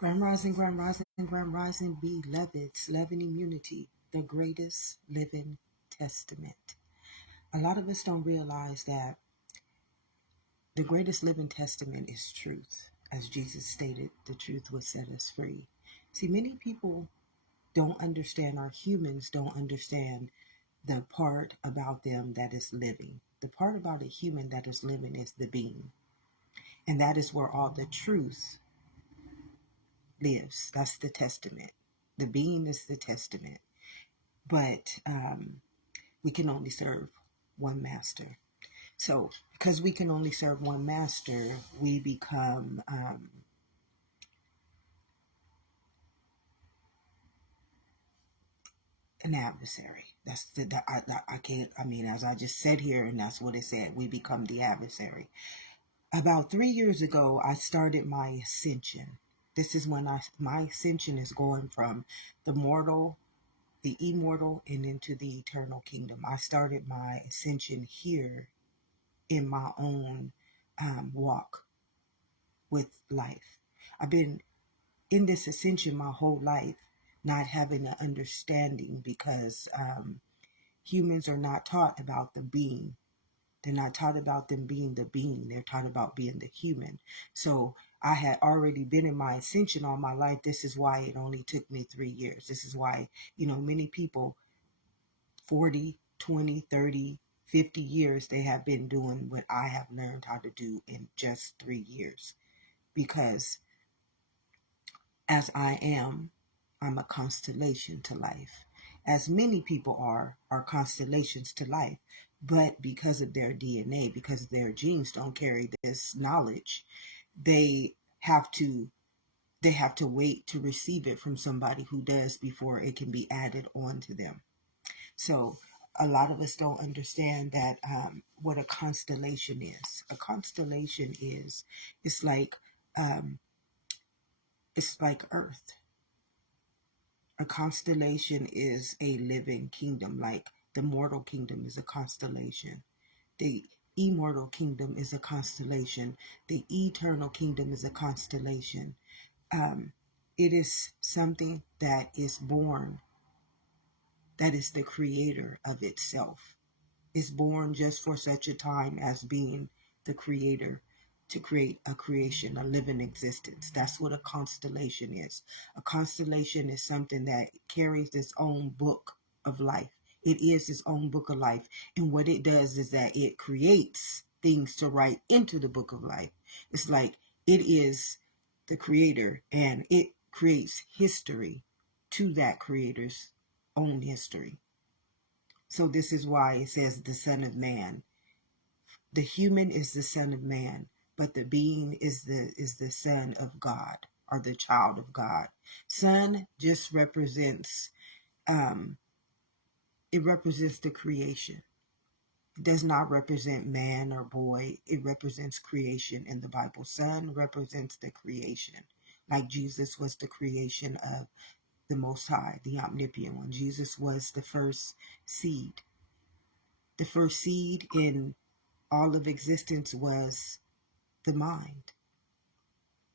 Grand Rising, beloveds, love and immunity, the greatest living testament. A lot of us don't realize that the greatest living testament is truth. As Jesus stated, the truth will set us free. See, many people don't understand, our humans don't understand the part about them that is living. The part about a human that is living is the being. And that is where all the truth lives. That's the testament. The being is the testament. But we can only serve one master. So, because we can only serve one master, we become an adversary. I can't. I mean, as I just said here, and that's what it said. We become the adversary. About 3 years ago, I started my ascension. This is when my ascension is going from the mortal, the immortal, and into the eternal kingdom. I started my ascension here in my own walk with life. I've been in this ascension my whole life, not having an understanding because humans are not taught about the being. They're not taught about them being the being. They're taught about being the human. So I had already been in my ascension all my life. This is why it only took me 3 years. This is why, many people, 40, 20, 30, 50 years, they have been doing what I have learned how to do in just 3 years. Because as I am, I'm a constellation to life. As many people are constellations to life. But because of their DNA, because their genes don't carry this knowledge, they have to wait to receive it from somebody who does before it can be added on to them. So a lot of us don't understand that what a constellation is. A constellation is it's like Earth. A constellation is a living kingdom, like the mortal kingdom is a constellation. The immortal kingdom is a constellation. The eternal kingdom is a constellation. It is something that is born, that is the creator of itself. Is born just for such a time as being the creator, to create a creation, a living existence. That's what a constellation is. A constellation is something that carries its own book of life. It is its own book of life. And what it does is that it creates things to write into the book of life. It's like it is the creator and it creates history to that creator's own history. So this is why it says the Son of Man. The human is the Son of Man, but the being is the Son of God, or the child of God. Son just represents it represents the creation. It does not represent man or boy. It represents creation in the Bible. Son represents the creation. Like Jesus was the creation of the Most High, the Omnipotent One. Jesus was the first seed. The first seed in all of existence was the mind.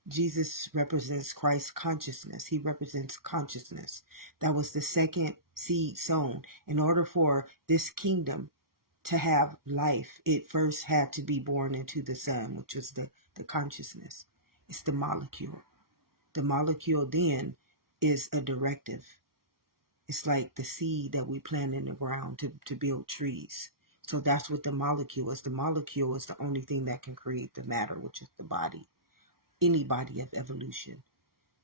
Jesus represents Christ's consciousness. He represents consciousness. That was the second seed sown. In order for this kingdom to have life, it first had to be born into the Son, which is the consciousness. It's the molecule. The molecule then is a directive. It's like the seed that we plant in the ground to build trees. So that's what the molecule is. The molecule is the only thing that can create the matter, which is the body, any body of evolution.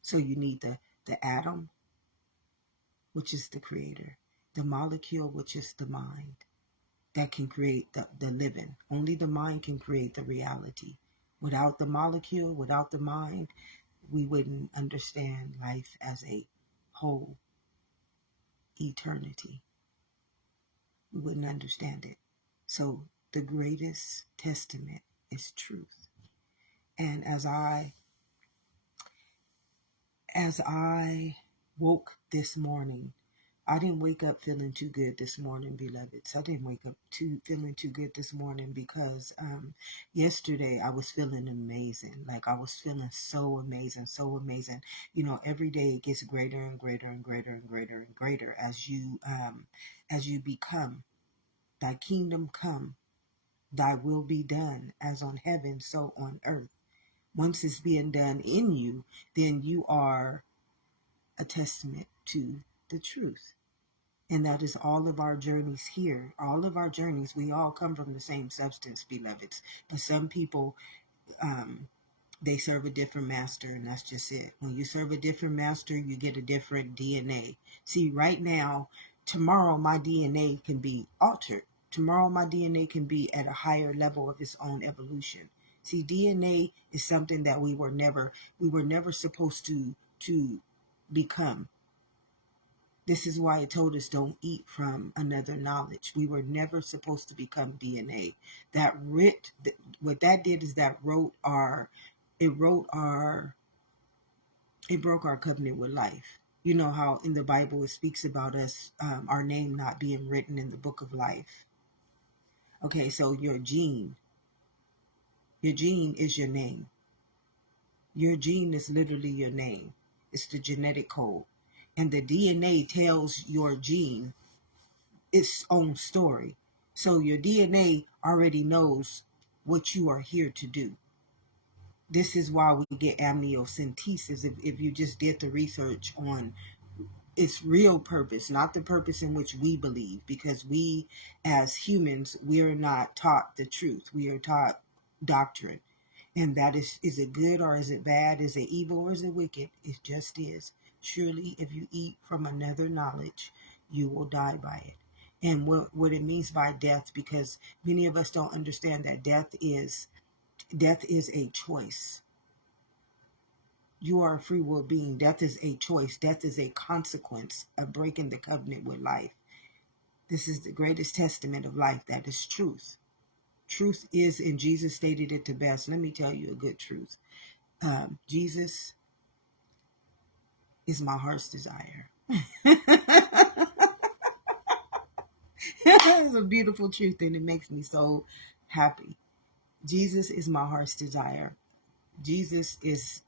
So you need the atom, which is the creator, the molecule, which is the mind, that can create the living. Only the mind can create the reality. Without the molecule, without the mind, we wouldn't understand life as a whole eternity. We wouldn't understand it. So the greatest testament is truth. And as I woke this morning, I didn't wake up feeling too good this morning, beloveds. I didn't wake up feeling too good this morning because yesterday I was feeling amazing. Like I was feeling so amazing, so amazing. You know, every day it gets greater and greater and greater and greater and greater as you become. Thy kingdom come, thy will be done, as on heaven, so on earth. Once it's being done in you, then you are a testament to the truth. And that is all of our journeys here. All of our journeys, we all come from the same substance, beloveds. But some people, um, they serve a different master, and that's just it. When you serve a different master, you get a different DNA. See, right now, tomorrow, my DNA can be altered. Tomorrow, my DNA can be at a higher level of its own evolution. See, DNA is something that we were never supposed to become. This is why it told us don't eat from another knowledge. We were never supposed to become DNA. What that did is that it wrote our, it broke our covenant with life. You know how in the Bible it speaks about us, our name not being written in the book of life. Okay, so your gene is your name. Your gene is literally your name. It's the genetic code. And the DNA tells your gene its own story. So your DNA already knows what you are here to do. This is why we get amniocentesis. If you just did the research on its real purpose, not the purpose in which we believe, because we as humans, we are not taught the truth. We are taught doctrine. And that is it good or is it bad? Is it evil or is it wicked? It just is. Surely, if you eat from another knowledge, you will die by it. And what it means by death, because many of us don't understand that death is a choice. You are a free will being. Death is a choice. Death is a consequence of breaking the covenant with life. This is the greatest testament of life. That is truth. Truth is, and Jesus stated it the best. Let me tell you a good truth. Jesus is my heart's desire. It's a beautiful truth, and it makes me so happy. Jesus is my heart's desire. Jesus is,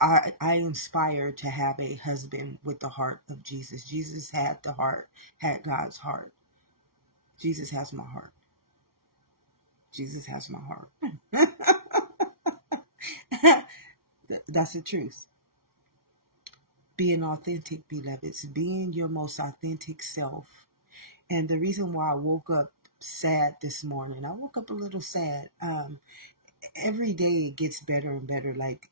I inspire to have a husband with the heart of Jesus. Jesus had God's heart. Jesus has my heart. Jesus has my heart. That's the truth. Being authentic, beloveds, being your most authentic self. And the reason why I woke up sad this morning, I woke up a little sad. Every day it gets better and better. Like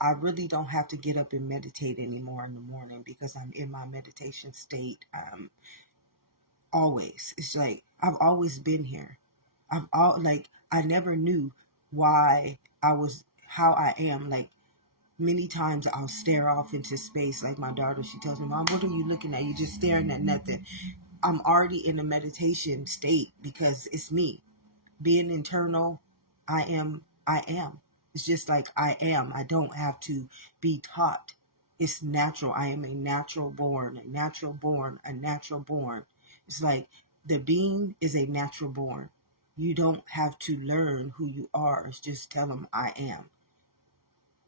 I really don't have to get up and meditate anymore in the morning because I'm in my meditation state. Always, it's like I've always been here. I never knew why I was how I am. Like many times I'll stare off into space. Like my daughter, she tells me, "Mom, what are you looking at? You're just staring at nothing." I'm already in a meditation state because it's me. Being internal, I am. It's just like I am. I don't have to be taught. It's natural. I am a natural born, a natural born, a natural born. It's like the being is a natural born. You don't have to learn who you are. It's just tell them I am.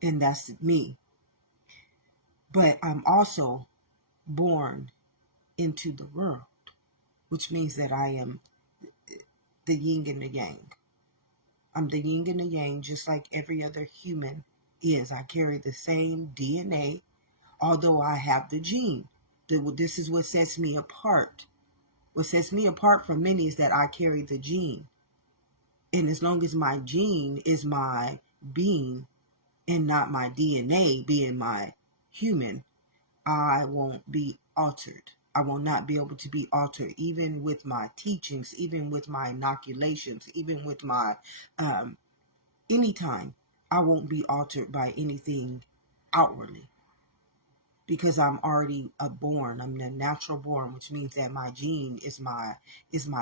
And that's me. But I'm also born into the world, which means that I am the yin and the yang. I'm the yin and the yang, just like every other human is. I carry the same DNA, although I have the gene. This is what sets me apart. What sets me apart from many is that I carry the gene. And as long as my gene is my being and not my DNA being my human, I won't be altered. I will not be able to be altered, even with my teachings, even with my inoculations, even with my anytime. I won't be altered by anything outwardly because I'm already a born. I'm the natural born, which means that my gene is my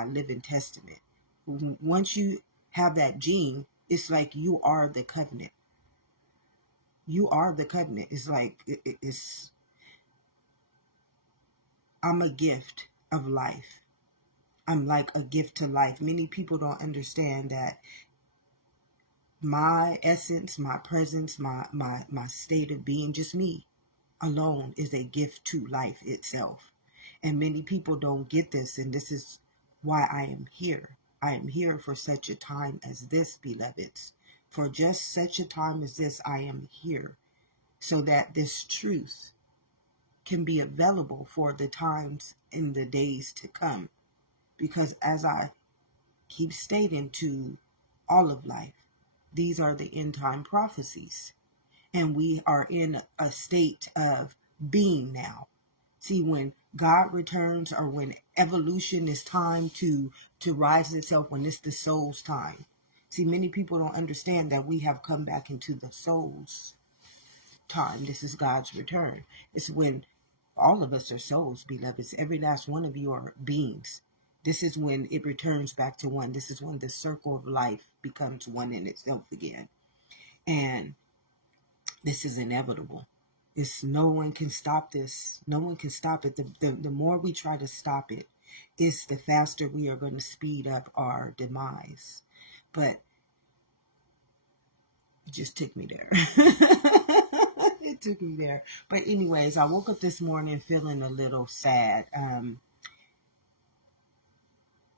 living testament. Once you have that gene, it's like you are the covenant. You are the covenant. It's like it's I'm a gift of life. I'm like a gift to life. Many people don't understand that my essence, my presence, my state of being, just me alone, is a gift to life itself. And many people don't get this, and this is why I am here. I am here for such a time as this, beloveds. For just such a time as this, I am here, so that this truth can be available for the times in the days to come. Because as I keep stating to all of life, these are the end time prophecies. And we are in a state of being now. See, when God returns, or when evolution is time to rise itself, when it's the soul's time. See, many people don't understand that we have come back into the soul's time. This is God's return. It's when all of us are souls, beloveds. Every last one of you are beings. This is when it returns back to one. This is when the circle of life becomes one in itself again. And this is inevitable. It's, no one can stop this. No one can stop it. The more we try to stop it, it's the faster we are going to speed up our demise. But it just took me there. It took me there. But anyways, I woke up this morning feeling a little sad.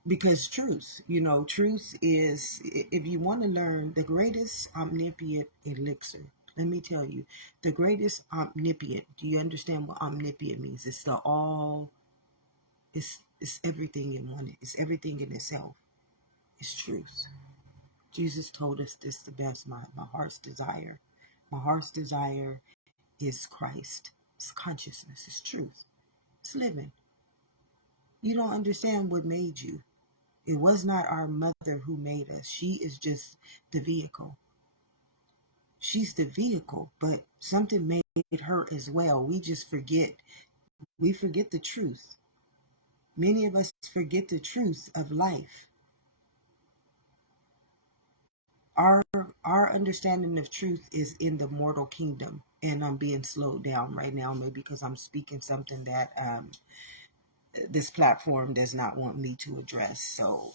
Because truth, truth is, if you want to learn the greatest omnipotent elixir, let me tell you, the greatest omnipotent, do you understand what omnipotent means? It's the all, it's everything in one, it's everything in itself. It's truth. Jesus told us this the best, my heart's desire. My heart's desire is Christ. It's consciousness, it's truth, it's living. You don't understand what made you. It was not our mother who made us. She is just the vehicle. She's the vehicle, but something made her as well. We just forget. We forget the truth. Many of us forget the truth of life. Our understanding of truth is in the mortal kingdom. And I'm being slowed down right now, maybe because I'm speaking something that this platform does not want me to address. So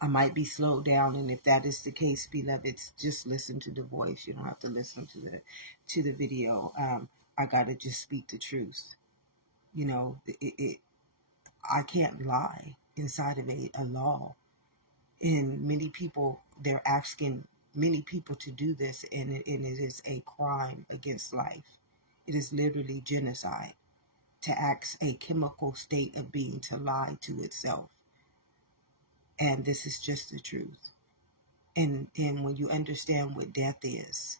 I might be slowed down, and if that is the case, beloveds, just listen to the voice. You don't have to listen to the video. I gotta just speak the truth. I can't lie inside of a law, and many people, they're asking many people to do this, and it is a crime against life. It is literally genocide to ask a chemical state of being to lie to itself. And this is just the truth. And when you understand what death is,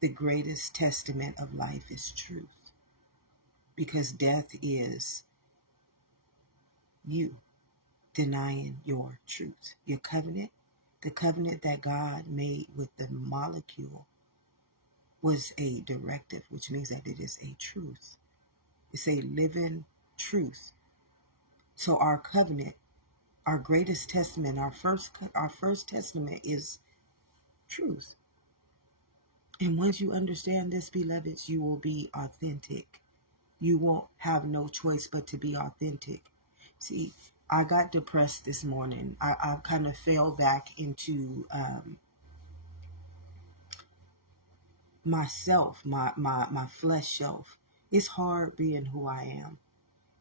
the greatest testament of life is truth. Because death is you denying your truth. Your covenant, the covenant that God made with the molecule, was a directive, which means that it is a truth. It's a living truth. So our covenant, our greatest testament, our first testament is truth. And once you understand this, beloveds, you will be authentic. You won't have no choice but to be authentic. See, I got depressed this morning. I kind of fell back into myself, my flesh self. It's hard being who I am.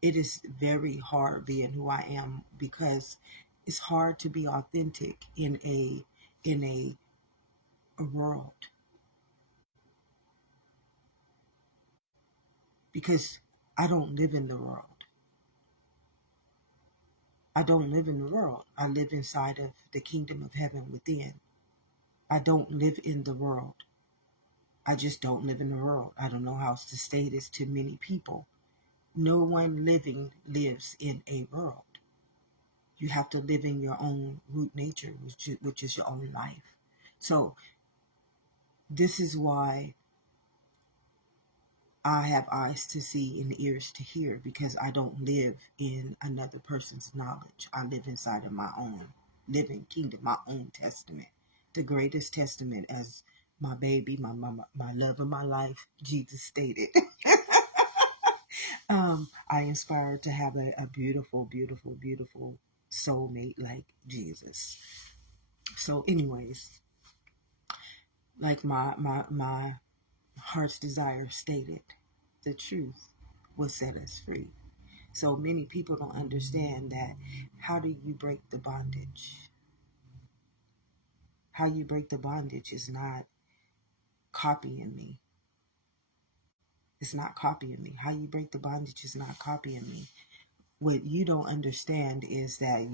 It is very hard being who I am, because it's hard to be authentic in a world, because I don't live in the world. I don't live in the world. I live inside of the kingdom of heaven within. I don't live in the world. I just don't live in the world. I don't know how else to say this to many people. No one living lives in a world. You have to live in your own root nature, which is your own life. So this is why I have eyes to see and ears to hear, because I don't live in another person's knowledge. I live inside of my own living kingdom, my own testament, the greatest testament, as my baby, my love of my life, Jesus stated. I inspired to have a beautiful, beautiful, beautiful soulmate like Jesus. So, anyways, like my heart's desire stated, the truth will set us free. So many people don't understand that. How do you break the bondage? How you break the bondage is not copying me. It's not copying me. How you break the bondage is not copying me. What you don't understand is that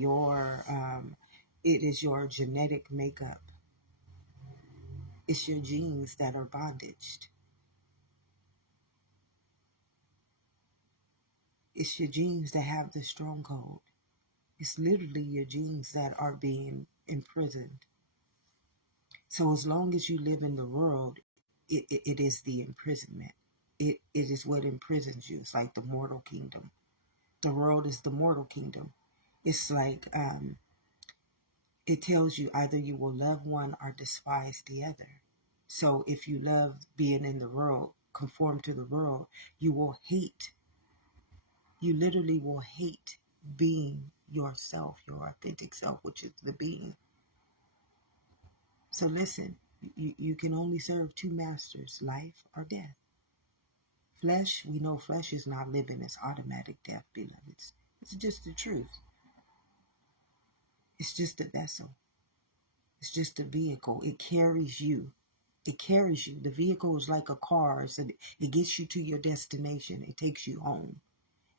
it is your genetic makeup. It's your genes that are bondaged. It's your genes that have the stronghold. It's literally your genes that are being imprisoned. So as long as you live in the world, it is the imprisonment. It is what imprisons you. It's like the mortal kingdom. The world is the mortal kingdom. It's like it tells you either you will love one or despise the other. So if you love being in the world, conform to the world, you will hate. You literally will hate being yourself, your authentic self, which is the being. So listen, you can only serve two masters, life or death. Flesh, we know flesh is not living, it's automatic death, beloveds. It's just the truth. It's just a vessel. It's just a vehicle. It carries you. It carries you. The vehicle is like a car. So it gets you to your destination. It takes you home.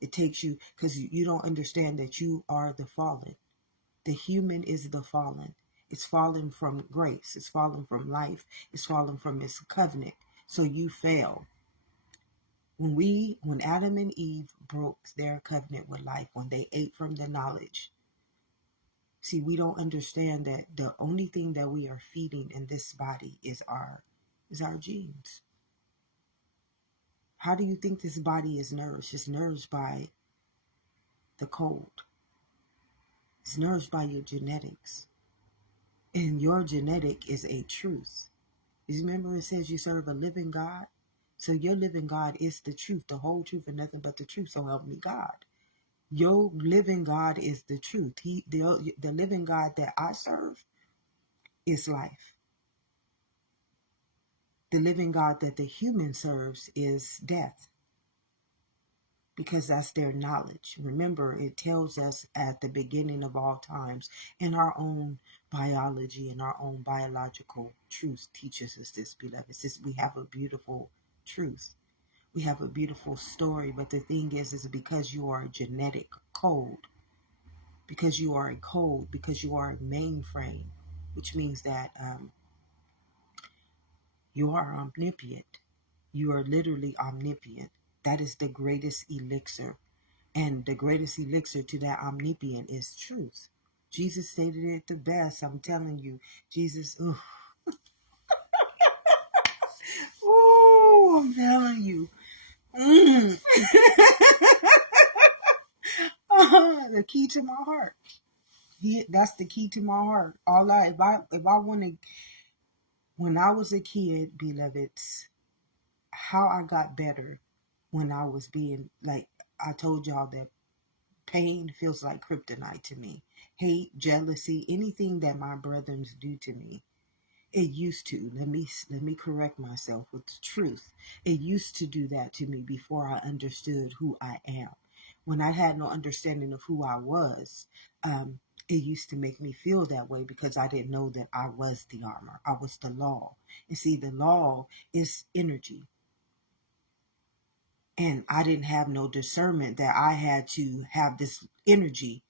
It takes you, because you don't understand that you are the fallen. The human is the fallen. It's fallen from grace. It's fallen from life. It's fallen from its covenant. So you fail. When Adam and Eve broke their covenant with life, when they ate from the knowledge, see, we don't understand that the only thing that we are feeding in this body is our genes. How do you think this body is nourished? It's nourished by the cold. It's nourished by your genetics. And your genetic is a truth. You remember it says you serve a living God? So your living God is the truth, the whole truth, and nothing but the truth. So help me God. Your living God is the truth. The living God that I serve is life. The living God that the human serves is death, because that's their knowledge. Remember, it tells us at the beginning of all times, in our own biology and our own biological truth teaches us this, beloved. We have a beautiful truth. We have a beautiful story, but the thing is because you are a genetic code, because you are a code, because you are a mainframe, which means that you are omnipotent. You are literally omnipotent. That is the greatest elixir. And the greatest elixir to that omnipotent is truth. Jesus stated it the best. I'm telling you, Jesus, I'm telling you. The key to my heart. That's the key to my heart. If I want to, when I was a kid, beloveds, how I got better when I was being, like I told y'all, that pain feels like kryptonite to me. Hate, jealousy, anything that my brothers do to me. It used to. Let me correct myself with the truth. It used to do that to me before I understood who I am. When I had no understanding of who I was, it used to make me feel that way because I didn't know that I was the armor. I was the law. And see, the law is energy. And I didn't have no discernment that I had to have this energy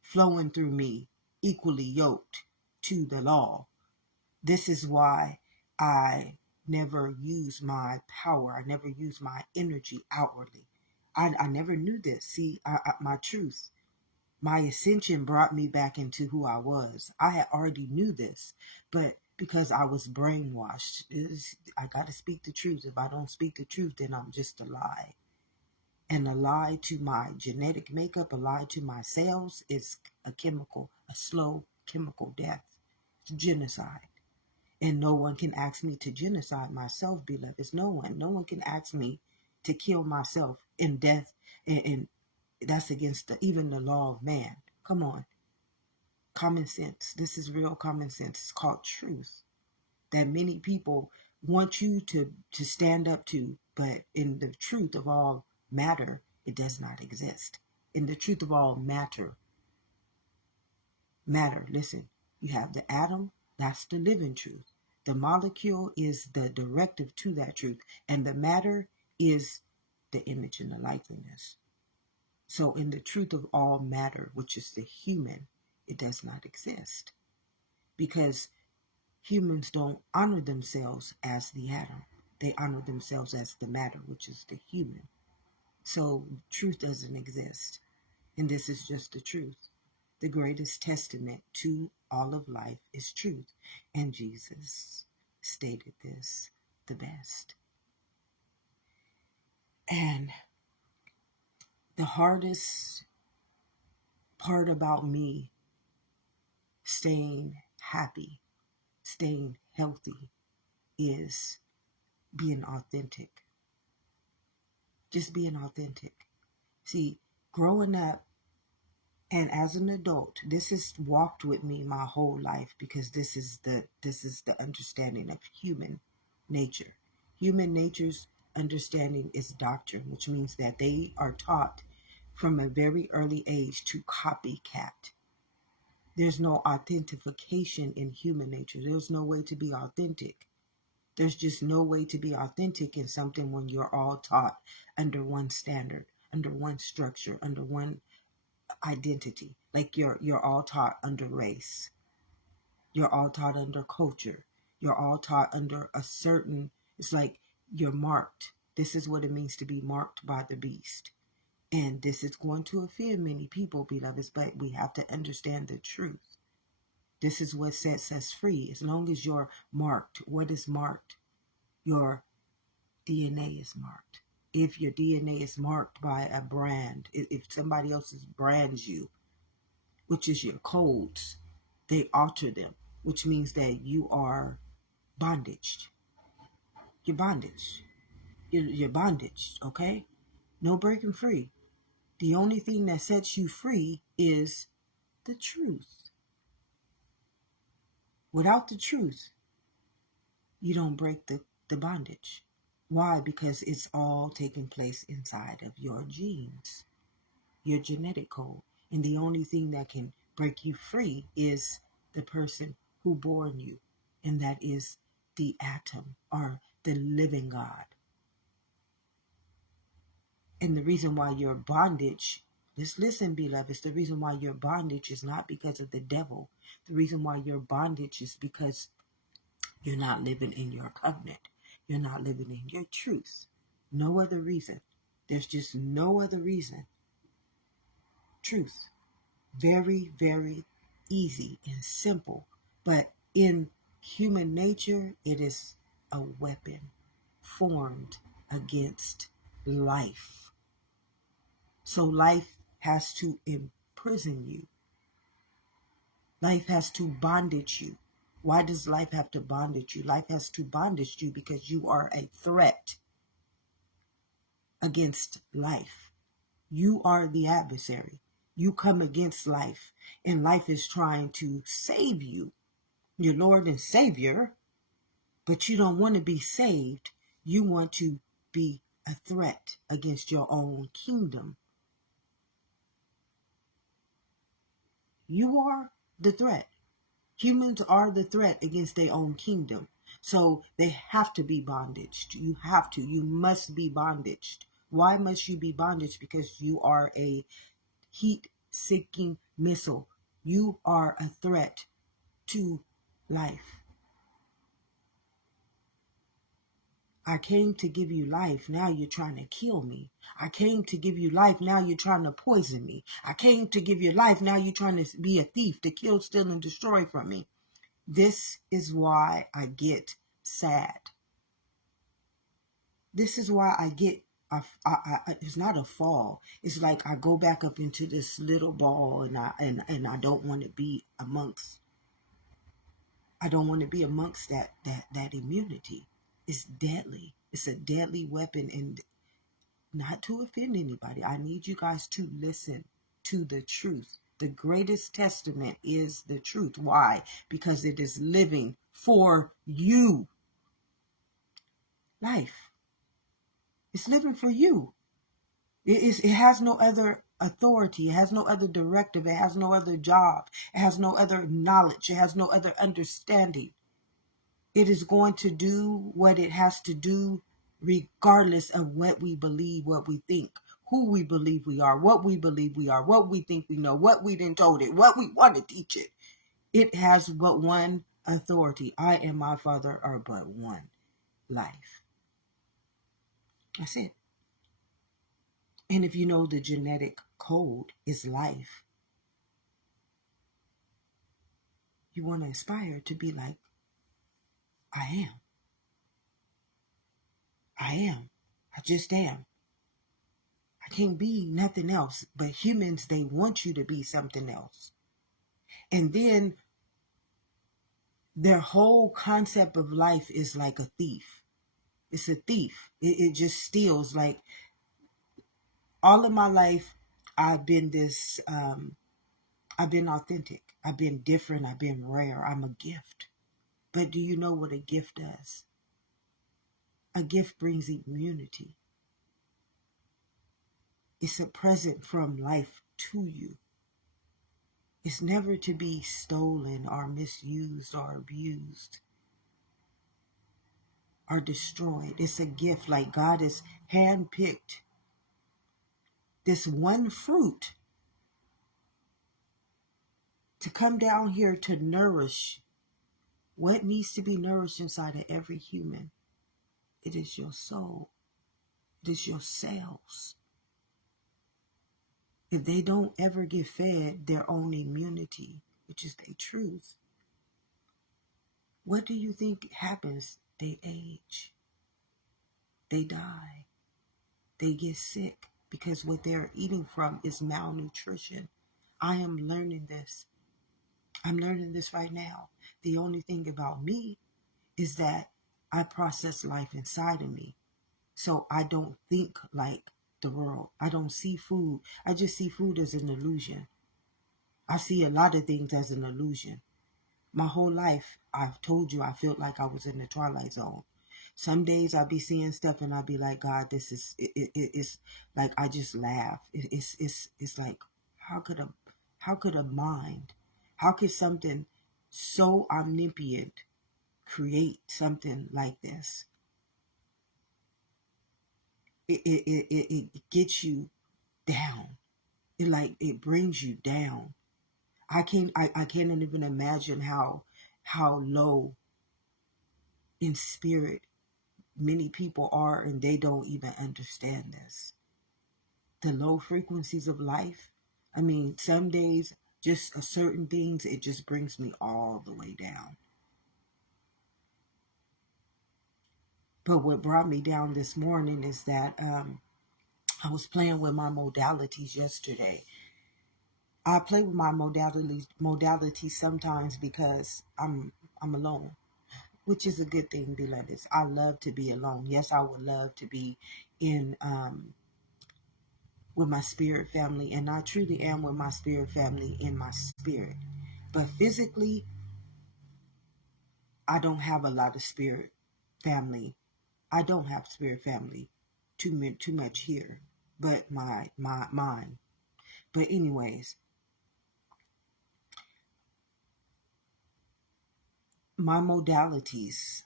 flowing through me, equally yoked to the law. This is why I never use my power. I never use my energy outwardly. I never knew this. See, my truth, my ascension brought me back into who I was. I had already knew this, but because I was brainwashed, I got to speak the truth. If I don't speak the truth, then I'm just a lie. And a lie to my genetic makeup, a lie to my cells is a slow chemical death, genocide. And no one can ask me to genocide myself, beloveds. No one can ask me to kill myself in death, and that's against even the law of man. Come on. Common sense. This is real common sense. It's called truth that many people want you to stand up to, but in the truth of all matter, it does not exist. In the truth of all matter, listen, you have the atom, that's the living truth. The molecule is the directive to that truth, and the matter is the image and the likeness. So in the truth of all matter, which is the human, it does not exist, because humans don't honor themselves as the atom. They honor themselves as the matter, which is the human. So truth doesn't exist. And this is just the truth. The greatest testament to all of life is truth. And Jesus stated this the best. And the hardest part about me staying happy, staying healthy, is being authentic. Just being authentic. See, growing up and as an adult, this has walked with me my whole life, because this is the understanding of human nature. Human nature's understanding is doctrine, which means that they are taught from a very early age to copycat. There's no authentication in human nature. There's no way to be authentic. There's just no way to be authentic in something when you're all taught under one standard, under one structure, under one identity. Like you're all taught under race. You're all taught under culture. You're all taught under a certain, it's like you're marked. This is what it means to be marked by the beast. And this is going to offend many people, beloveds, but we have to understand the truth. This is what sets us free. As long as you're marked, what is marked? Your DNA is marked. If your DNA is marked by a brand, if somebody else's brands you, which is your codes, they alter them, which means that you are bondaged. You're bondage. You're bondage, okay? No breaking free. The only thing that sets you free is the truth. Without the truth, you don't break the bondage. Why? Because it's all taking place inside of your genes, your genetic code. And the only thing that can break you free is the person who born you. And that is the atom, or the living God. And the reason why your bondage, just listen, beloveds, the reason why your bondage is not because of the devil. The reason why your bondage is because you're not living in your covenant. You're not living in your truth. No other reason. There's just no other reason. Truth. Very, very easy and simple. But in human nature, it is a weapon formed against life. So life has to imprison you. Life has to bondage you. Why does life have to bondage you? Life has to bondage you because you are a threat against life. You are the adversary. You come against life, and life is trying to save you, your Lord and Savior, but you don't want to be saved. You want to be a threat against your own kingdom. You are the threat. Humans are the threat against their own kingdom. So they have to be bondaged. You have to. You must be bondaged. Why must you be bondaged? Because you are a heat-seeking missile. You are a threat to life. I came to give you life. Now you're trying to kill me. I came to give you life. Now you're trying to poison me. I came to give you life. Now you're trying to be a thief, to kill, steal, and destroy from me. This is why I get sad. This is why I get, it's not a fall. It's like I go back up into this little ball, and I don't want to be amongst. I don't want to be amongst that immunity. It's deadly. It's a deadly weapon, and not to offend anybody. I need you guys to listen to the truth. The greatest testament is the truth. Why? Because it is living for you. Life. It's living for you. It has no other authority. It has no other directive. It has no other job. It has no other knowledge. It has no other understanding. It is going to do what it has to do regardless of what we believe, what we think, who we believe we are, what we believe we are, what we think we know, what we done told it, what we want to teach it. It has but one authority. I and my Father are but one life. That's it. And if you know the genetic code is life, you want to aspire to be like, I am. I am. I just am. I can't be nothing else. But humans, they want you to be something else. And then their whole concept of life is like a thief. It's a thief. It just steals. Like all of my life, I've been this, I've been authentic. I've been different. I've been rare. I'm a gift. But do you know what a gift does? A gift brings immunity. It's a present from life to you. It's never to be stolen or misused or abused or destroyed. It's a gift, like God has handpicked this one fruit to come down here to nourish what needs to be nourished inside of every human. It is your soul. It is your cells. If they don't ever get fed their own immunity, which is their truth, what do you think happens? They age. They die. They get sick because what they're eating from is malnutrition. I am learning this. I'm learning this right now. The only thing about me is that I process life inside of me. So I don't think like the world. I don't see food. I just see food as an illusion. I see a lot of things as an illusion. My whole life, I've told you, I felt like I was in the twilight zone. Some days I'll be seeing stuff and I'll be like, God, this is, it's like, I just laugh. It's like, how could a mind, how could something so omnipotent create something like this? It gets you down. It brings you down. I can't even imagine how low in spirit many people are, and they don't even understand this. The low frequencies of life. I mean, some days, just certain things, it just brings me all the way down. But what brought me down this morning is that I was playing with my modalities yesterday. I play with my modalities sometimes because I'm alone, which is a good thing, beloveds. I love to be alone. Yes, I would love to be in with my spirit family, and I truly am with my spirit family in my spirit. But physically, I don't have a lot of spirit family. I don't have spirit family too much here, but my mine. But anyways, my modalities.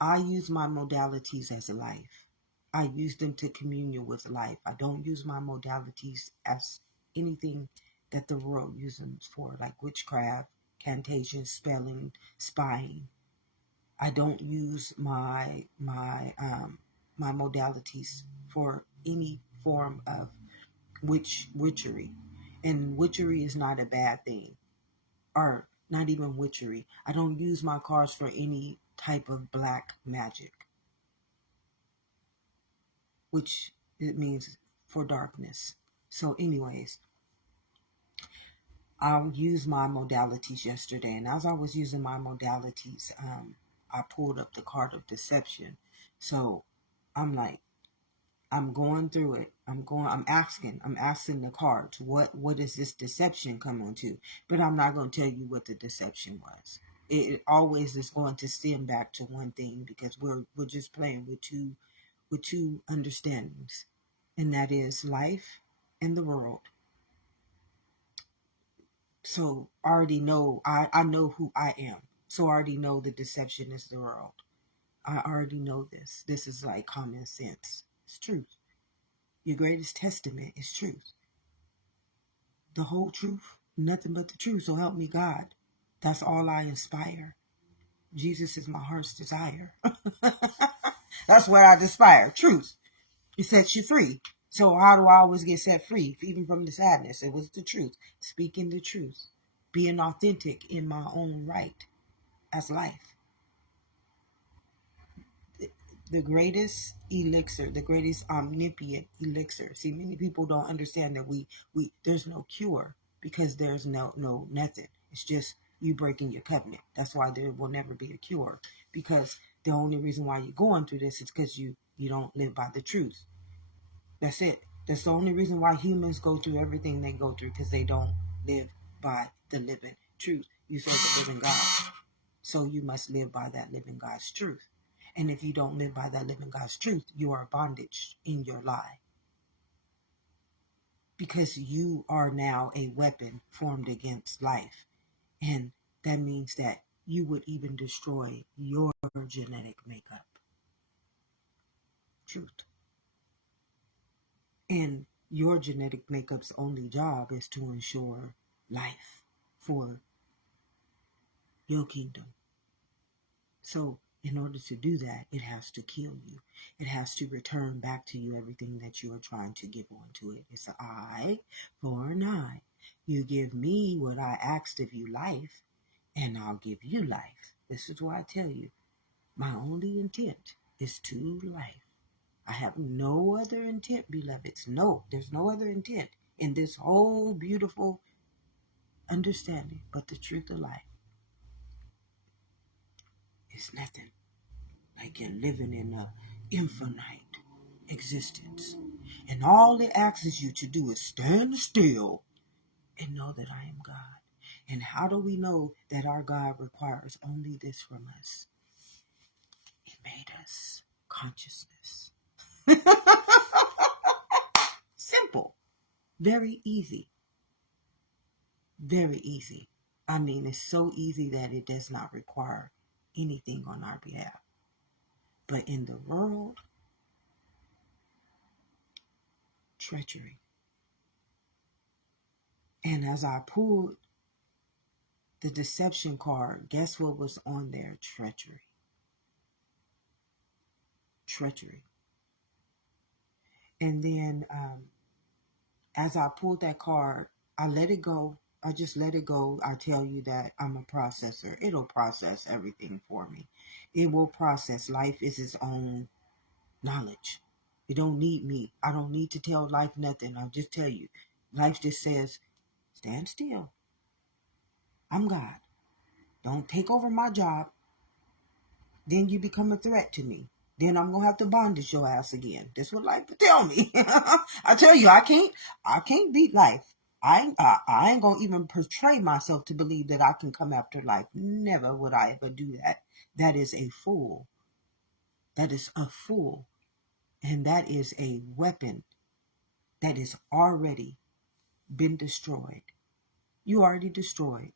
I use my modalities as life. I use them to communion with life. I don't use my modalities as anything that the world uses them for, like witchcraft, cantation, spelling, spying. I don't use my modalities for any form of witchery. And witchery is not a bad thing. Or not even witchery. I don't use my cards for any type of black magic, which it means for darkness. So anyways, I used my modalities yesterday, and as I was using my modalities, I pulled up the card of deception. So I'm like, I'm going through it. I'm asking the cards, what does this deception come onto? But I'm not going to tell you what the deception was. It always is going to stem back to one thing, because we're just playing with two understandings, and that is life and the world. So I already know, I know who I am. So I already know the deception is the world. I already know this. This is like common sense. It's truth. Your greatest testament is truth. The whole truth, nothing but the truth. So help me God. That's all I inspire. Jesus is my heart's desire. That's what I aspire. Truth. It sets you free. So how do I always get set free? Even from the sadness. It was the truth. Speaking the truth. Being authentic in my own right. That's life. The greatest elixir, the greatest omnipotent elixir. See, many people don't understand that we there's no cure, because there's no nothing. It's just you breaking your covenant. That's why there will never be a cure, because the only reason why you're going through this is because you don't live by the truth. That's it. That's the only reason why humans go through everything they go through, because they don't live by the living truth. You serve the living God, so you must live by that living God's truth. And if you don't live by that living God's truth, you are bondage in your lie. Because you are now a weapon formed against life. And that means that you would even destroy your genetic makeup. Truth. And your genetic makeup's only job is to ensure life for your kingdom. So in order to do that, it has to kill you. It has to return back to you everything that you are trying to give onto it. It's an eye for an eye. You give me what I asked of you, life, and I'll give you life. This is why I tell you, my only intent is to life. I have no other intent, beloveds. No, there's no other intent in this whole beautiful understanding but the truth of life. It's nothing like you're living in an infinite existence. And all it asks you to do is stand still and know that I am God. And how do we know that our God requires only this from us? He made us consciousness. Simple. Very easy. Very easy. I mean, it's so easy that it does not require anything on our behalf. But in the world, treachery. And as I pulled the deception card, guess what was on there? Treachery. Treachery. And then as I pulled that card, I let it go. I just let it go. I tell you that I'm a processor. It'll process everything for me. It will process. Life is its own knowledge. It don't need me. I don't need to tell life nothing. I'll just tell you. Life just says, stand still. I'm God. Don't take over my job. Then you become a threat to me. Then I'm gonna have to bondage your ass again. That's what life tell me. I tell you, I can't beat life. I ain't gonna even portray myself to believe that I can come after life. Never would I ever do that. That is a fool. That is a fool. And that is a weapon that is already been destroyed. You already destroyed.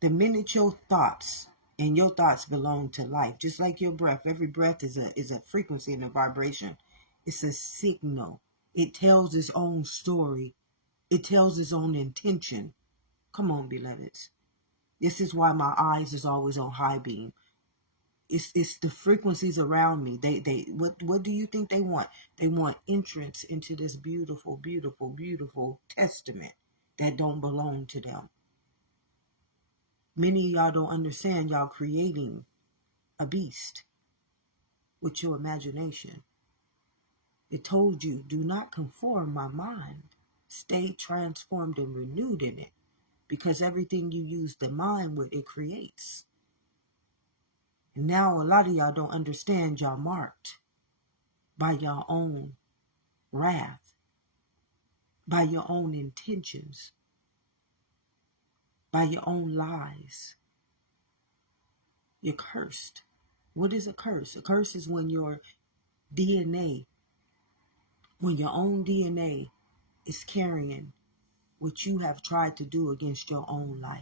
The minute your thoughts, and your thoughts belong to life, just like your breath. Every breath is a frequency and a vibration. It's a signal. It tells its own story. It tells its own intention. Come on, beloveds. This is why my eyes is always on high beam. It's the frequencies around me. They what do you think they want? They want entrance into this beautiful, beautiful, beautiful testament that don't belong to them. Many of y'all don't understand, y'all creating a beast with your imagination. It told you, do not conform my mind. Stay transformed and renewed in it. Because everything you use the mind with, it creates. And now a lot of y'all don't understand, y'all marked by your own wrath, by your own intentions, by your own lies. You're cursed. What is a curse? A curse is when your DNA, when your own DNA is carrying what you have tried to do against your own life.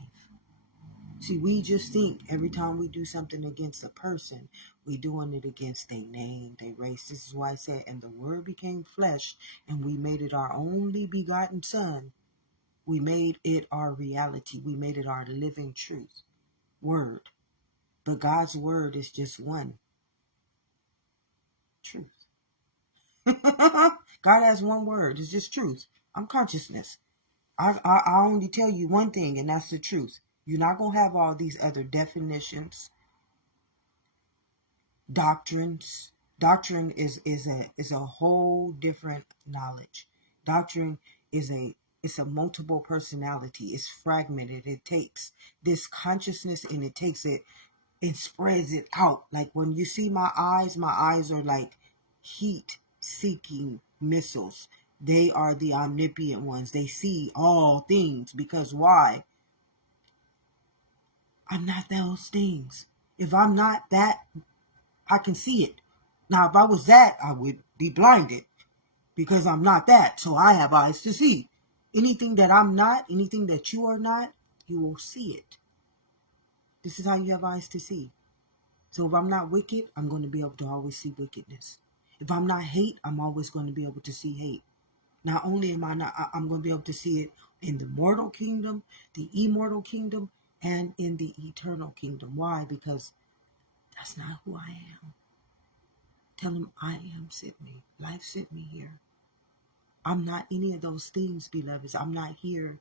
See, we just think every time we do something against a person, we doing it against their name, their race. This is why I said, and the word became flesh, and we made it our only begotten son. We made it our reality. We made it our living truth, word. But God's word is just one truth. God has one word. It's just truth. I'm consciousness. I only tell you one thing, and that's the truth. You're not going to have all these other definitions, doctrines. Doctrine is a whole different knowledge. Doctrine is it's a multiple personality. It's fragmented. It takes this consciousness and it takes it and spreads it out. Like when you see my eyes are like heat seeking missiles. They are the omnipotent ones. They see all things because why? I'm not those things. If I'm not that, I can see it. Now, if I was that, I would be blinded because I'm not that. So I have eyes to see. Anything that I'm not, anything that you are not, you will see it. This is how you have eyes to see. So if I'm not wicked, I'm going to be able to always see wickedness. If I'm not hate, I'm always going to be able to see hate. Not only am I not, I'm going to be able to see it in the mortal kingdom, the immortal kingdom, and in the eternal kingdom. Why? Because that's not who I am. Tell him I am sent me. Life sent me here. I'm not any of those things, beloveds. I'm not here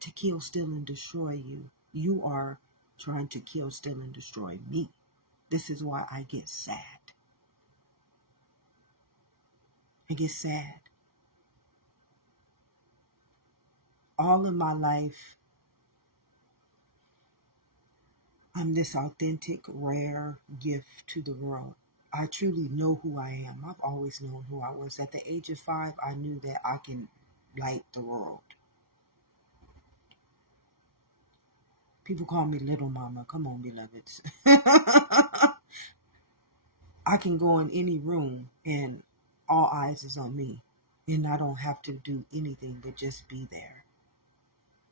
to kill, steal, and destroy you. You are trying to kill, steal, and destroy me. This is why I get sad. I get sad. All of my life, I'm this authentic, rare gift to the world. I truly know who I am. I've always known who I was. At the age of 5, I knew that I can light the world. People call me Little Mama. Come on, beloveds. I can go in any room and all eyes is on me. And I don't have to do anything but just be there.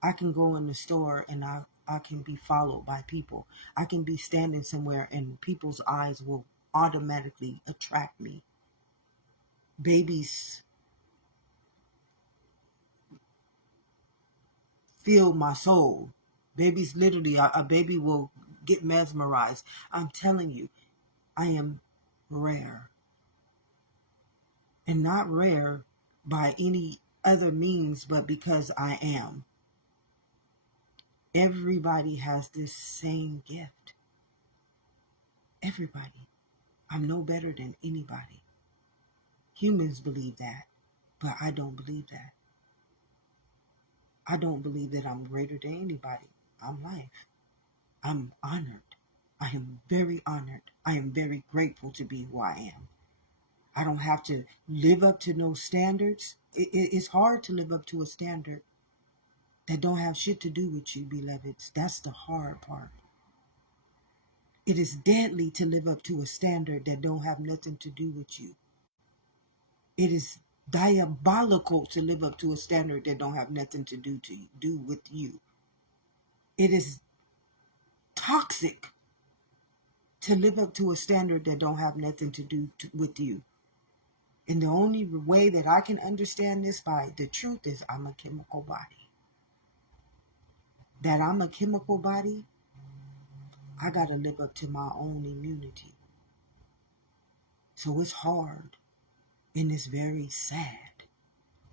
I can go in the store and I can be followed by people. I can be standing somewhere and people's eyes will automatically attract me. Babies feel my soul. Babies literally, a baby will get mesmerized. I'm telling you, I am rare. And not rare by any other means, but because I am. Everybody has this same gift. Everybody. I'm no better than anybody. Humans believe that, but I don't believe that. I don't believe that I'm greater than anybody. I'm life. I'm honored. I am very honored. I am very grateful to be who I am. I don't have to live up to no standards. It's hard to live up to a standard that don't have shit to do with you, beloveds. That's the hard part. It is deadly to live up to a standard that don't have nothing to do with you. It is diabolical to live up to a standard that don't have nothing to do with you. It is toxic to live up to a standard that don't have nothing to do with you. And the only way that I can understand this by the truth is I'm a chemical body. That I'm a chemical body, I got to live up to my own immunity. So it's hard and it's very sad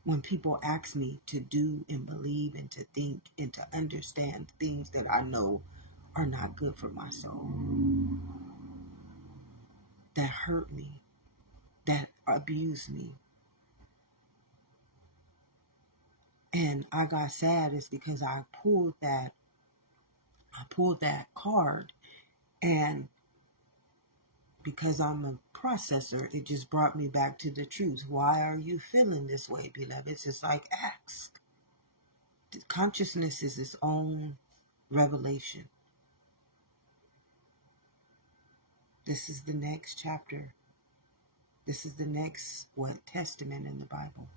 when people ask me to do and believe and to think and to understand things that I know are not good for my soul, that hurt me, that abuse me. And I got sad is because I pulled that card, and because I'm a processor, it just brought me back to the truth. Why are you feeling this way, beloved? It's just like, ask. Consciousness is its own revelation. This is the next chapter. This is the next, Testament in the Bible.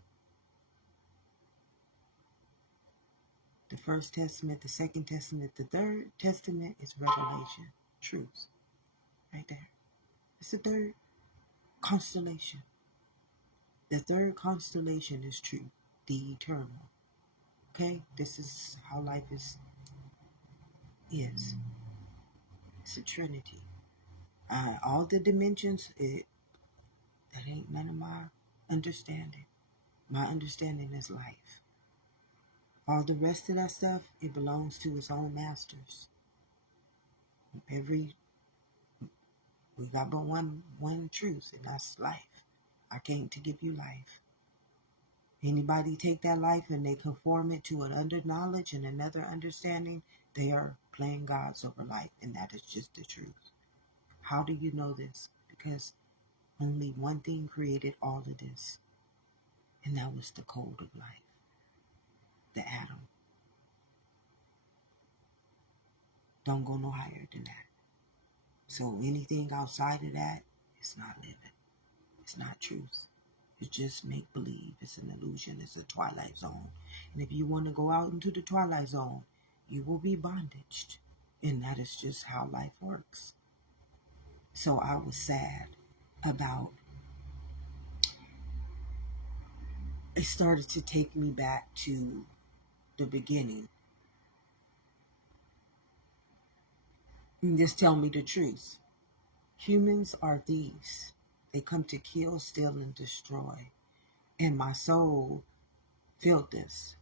The first testament, the second testament, the third testament is revelation, truth. Right there. It's the third constellation. The third constellation is truth, the eternal. Okay? This is how life is. It's a trinity. All the dimensions, that ain't none of my understanding. My understanding is life. All the rest of that stuff, it belongs to its own masters. We got but one truth, and that's life. I came to give you life. Anybody take that life and they conform it to an under knowledge and another understanding, they are playing gods over life, and that is just the truth. How do you know this? Because only one thing created all of this, and that was the code of life, the atom. Don't go no higher than that. So anything outside of that is not living. It's not truth. It's just make believe. It's an illusion. It's a twilight zone. And if you want to go out into the twilight zone, you will be bondaged. And that is just how life works. So I was sad about, it started to take me back to the beginning. And just tell me the truth. Humans are thieves. They come to kill, steal, and destroy. And my soul felt this.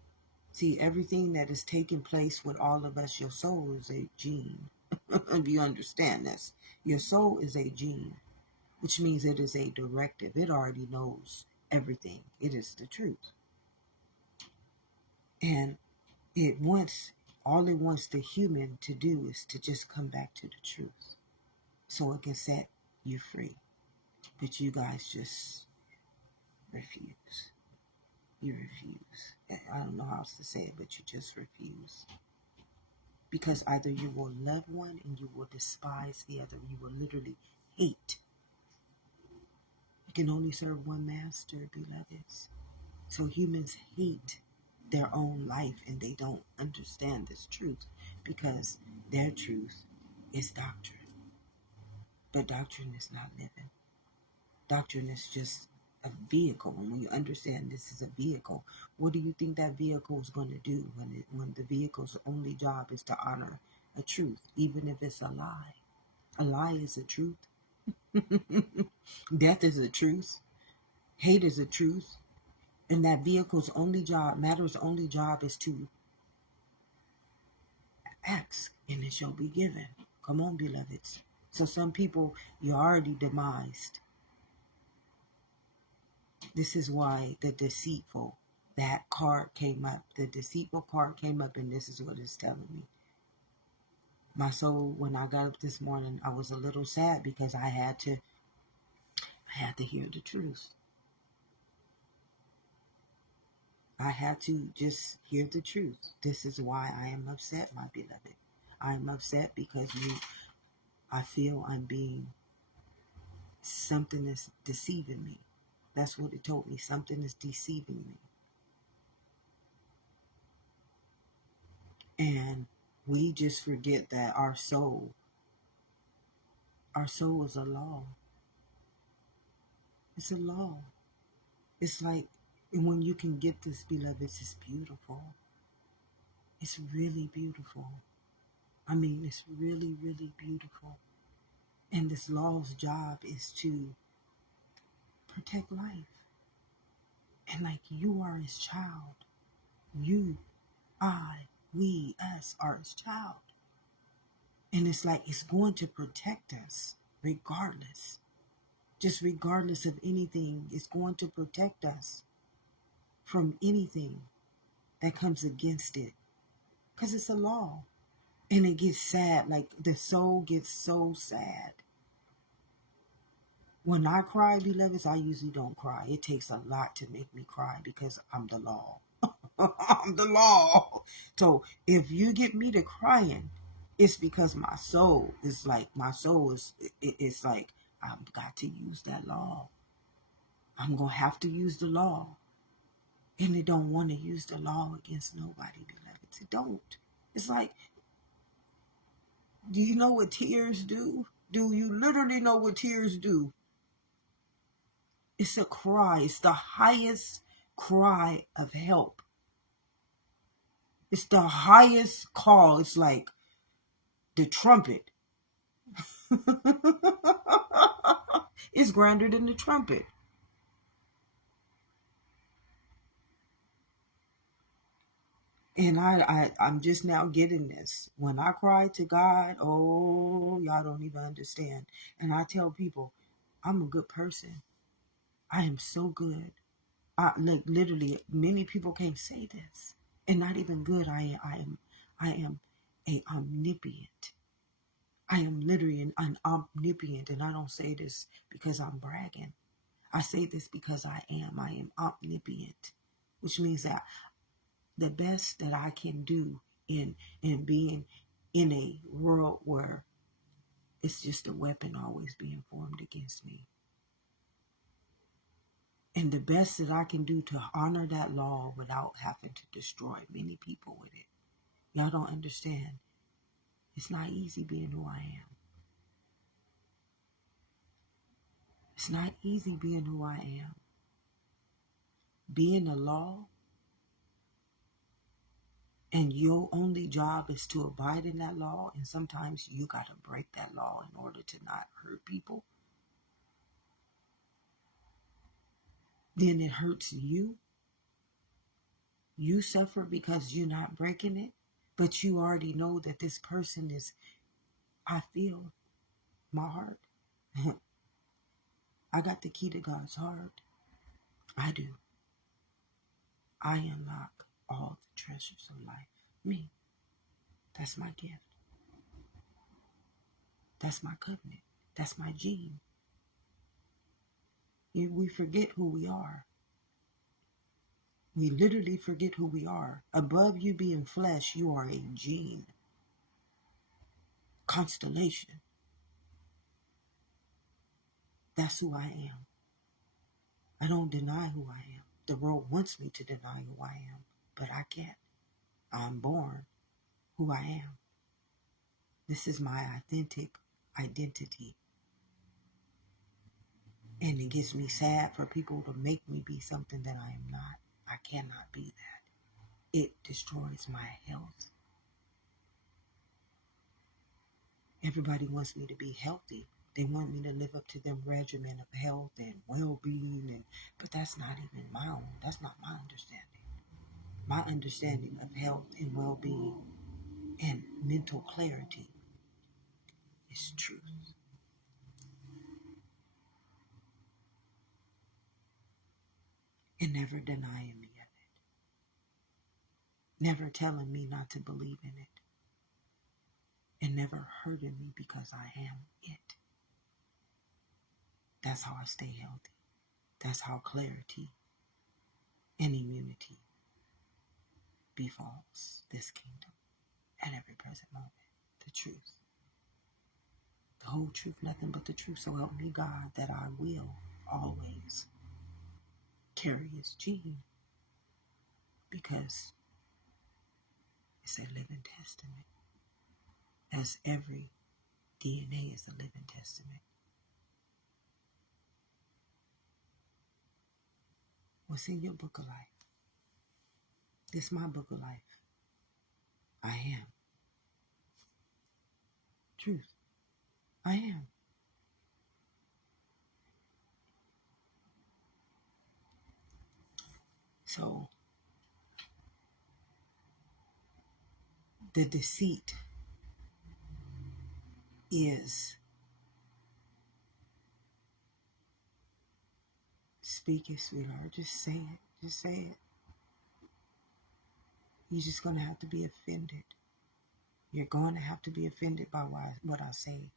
See, everything that is taking place with all of us, your soul is a gene. If you understand this, your soul is a gene, which means it is a directive. It already knows everything. It is the truth. And all it wants the human to do is to just come back to the truth so it can set you free. But you guys just refuse. You refuse. I don't know how else to say it, but you just refuse. Because either you will love one and you will despise the other. You will literally hate. You can only serve one master, beloveds. So humans hate their own life, and they don't understand this truth because their truth is doctrine. But doctrine is not living. Doctrine is just a vehicle. And when you understand this is a vehicle, what do you think that vehicle is going to do when the vehicle's only job is to honor a truth, even if it's a lie? A lie is a truth. Death is a truth. Hate is a truth. And that vehicle's only job, matter's only job is to ask, and it shall be given. Come on, beloveds. So some people, you're already demised. This is why the deceitful, that card came up. The deceitful card came up, and this is what it's telling me. My soul, when I got up this morning, I was a little sad because I had to hear the truth. I had to just hear the truth. This is why I am upset, my beloved. I am upset because I feel I'm being, something is deceiving me. That's what it told me. Something is deceiving me. And we just forget that our soul is a law. It's a law. It's like, and when you can get this, beloveds, it's beautiful. It's really beautiful. I mean, it's really, really beautiful. And this law's job is to protect life. And like, you are his child. You, I, we, us are his child. And it's like, it's going to protect us regardless. Just regardless of anything, it's going to protect us from anything that comes against it. Because it's a law. And it gets sad. Like, the soul gets so sad When I cry, beloveds, I usually don't cry. It takes a lot to make me cry because I'm the law. I'm the law. So if you get me to crying, it's because my soul is like, it's like, I've got to use that law. I'm going to have to use the law. And they don't want to use the law against nobody, beloveds. It don't. It's like, do you know what tears do? Do you literally know what tears do? It's a cry. It's the highest cry of help. It's the highest call. It's like the trumpet. It's grander than the trumpet. And I'm just now getting this. When I cry to God, oh, y'all don't even understand. And I tell people, I'm a good person. I am so good. Like literally, many people can't say this. And not even good. I am a omnipotent. I am literally an omnipotent, and I don't say this because I'm bragging. I say this because I am omnipotent, which means that the best that I can do in being in a world where it's just a weapon always being formed against me. And the best that I can do to honor that law without having to destroy many people with it. Y'all don't understand. It's not easy being who I am. It's not easy being who I am. Being a law, and your only job is to abide in that law, and sometimes you got to break that law in order to not hurt people, then it hurts you. You suffer because you're not breaking it, but you already know that this person is, I feel my heart. I got the key to God's heart. I do. I unlock all the treasures of life. Me. That's my gift. That's my covenant. That's my gene. We forget who we are. We literally forget who we are. Above you being flesh, you are a gene. Constellation. That's who I am. I don't deny who I am. The world wants me to deny who I am, but I can't. I'm born who I am. This is my authentic identity. And it gets me sad for people to make me be something that I am not. I cannot be that. It destroys my health. Everybody wants me to be healthy. They want me to live up to their regimen of health and well-being, but that's not even my own. That's not my understanding. My understanding of health and well-being and mental clarity is truth. And never denying me of it. Never telling me not to believe in it. And never hurting me because I am it. That's how I stay healthy. That's how clarity and immunity befalls this kingdom at every present moment. The truth. The whole truth, nothing but the truth. So help me God that I will always carry his gene, because it's a living testament. As every DNA is a living testament. What's in your book of life? This is my book of life. I am. Truth. I am. So, the deceit is speak it, sweetheart. Just say it. Just say it. You're just going to have to be offended. You're going to have to be offended by what I say,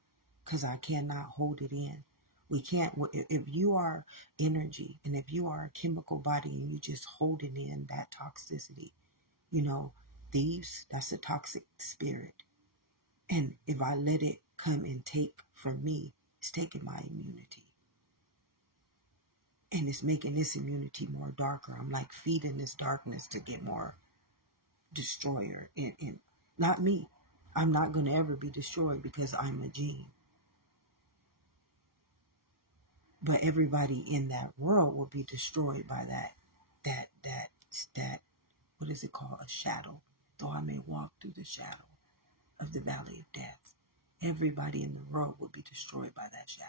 because I cannot hold it in. We can't, if you are energy and if you are a chemical body and you just holding in that toxicity, you know, thieves, that's a toxic spirit. And if I let it come and take from me, it's taking my immunity. And it's making this immunity more darker. I'm like feeding this darkness to get more destroyer. And not me. I'm not going to ever be destroyed because I'm a gene. But everybody in that world will be destroyed by that, what is it called? A shadow. Though I may walk through the shadow of the valley of death. Everybody in the world will be destroyed by that shadow.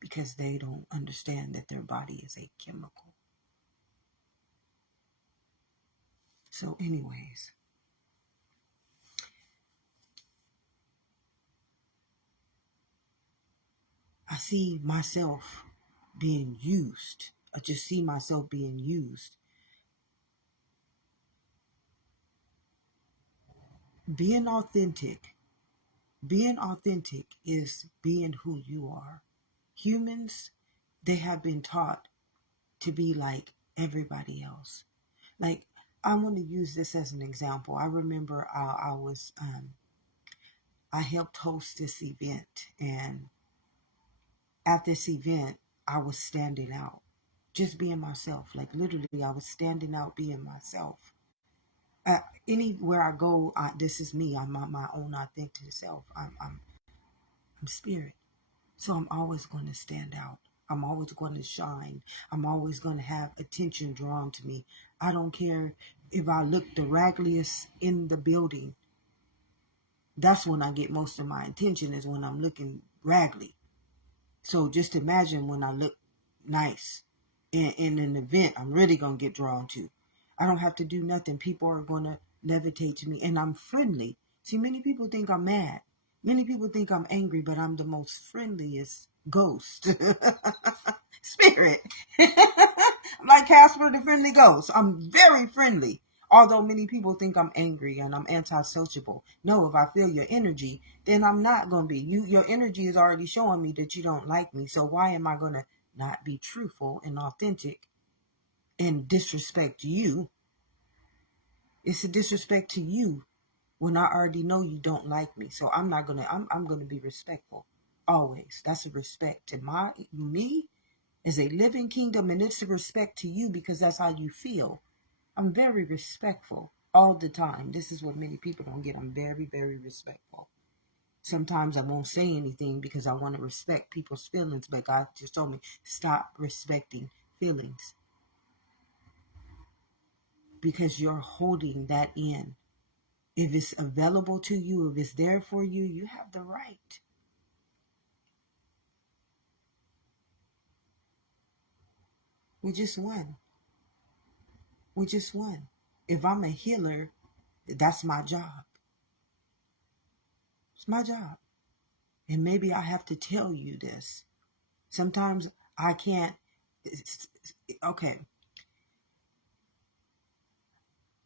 Because they don't understand that their body is a chemical. So anyways, I see myself being used. I just see myself being used. Being authentic is being who you are. Humans, they have been taught to be like everybody else. Like, I want to use this as an example. I remember I helped host this event, and at this event, I was standing out, just being myself. Like literally, I was standing out, being myself. Anywhere I go, this is me. I'm my own authentic self. I'm spirit. So I'm always going to stand out. I'm always going to shine. I'm always going to have attention drawn to me. I don't care if I look the raggediest in the building. That's when I get most of my attention, is when I'm looking raggedy. So just imagine when I look nice in an event, I'm really going to get drawn to. I don't have to do nothing. People are going to levitate to me, and I'm friendly. See, many people think I'm mad. Many people think I'm angry, but I'm the most friendliest ghost. Spirit. I'm like Casper the Friendly Ghost. I'm very friendly. Although many people think I'm angry and I'm antisociable. No, if I feel your energy, then I'm not going to be. Your energy is already showing me that you don't like me. So why am I going to not be truthful and authentic and disrespect you? It's a disrespect to you when I already know you don't like me. So I'm not going to, I'm going to be respectful. Always. That's a respect to me as a living kingdom, and it's a respect to you because that's how you feel. I'm very respectful all the time. This is what many people don't get. I'm very, very respectful. Sometimes I won't say anything because I want to respect people's feelings, but God just told me, stop respecting feelings because you're holding that in. If it's available to you, if it's there for you, you have the right. We just won. We just won. If I'm a healer, that's my job. It's my job. And maybe I have to tell you this. Sometimes I can't. Okay.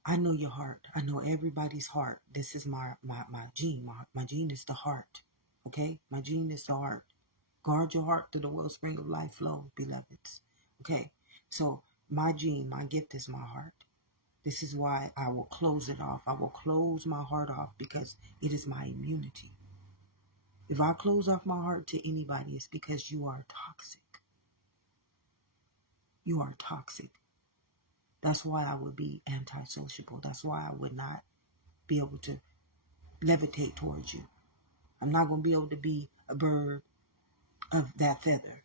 I know your heart. I know everybody's heart. This is my gene. My gene is the heart. Okay? My gene is the heart. Guard your heart to the wellspring of life flow, beloveds. Okay? So my gene, my gift is my heart. This is why I will close it off. I will close my heart off because it is my immunity. If I close off my heart to anybody, it's because you are toxic. You are toxic. That's why I would be antisociable. That's why I would not be able to levitate towards you. I'm not going to be able to be a bird of that feather.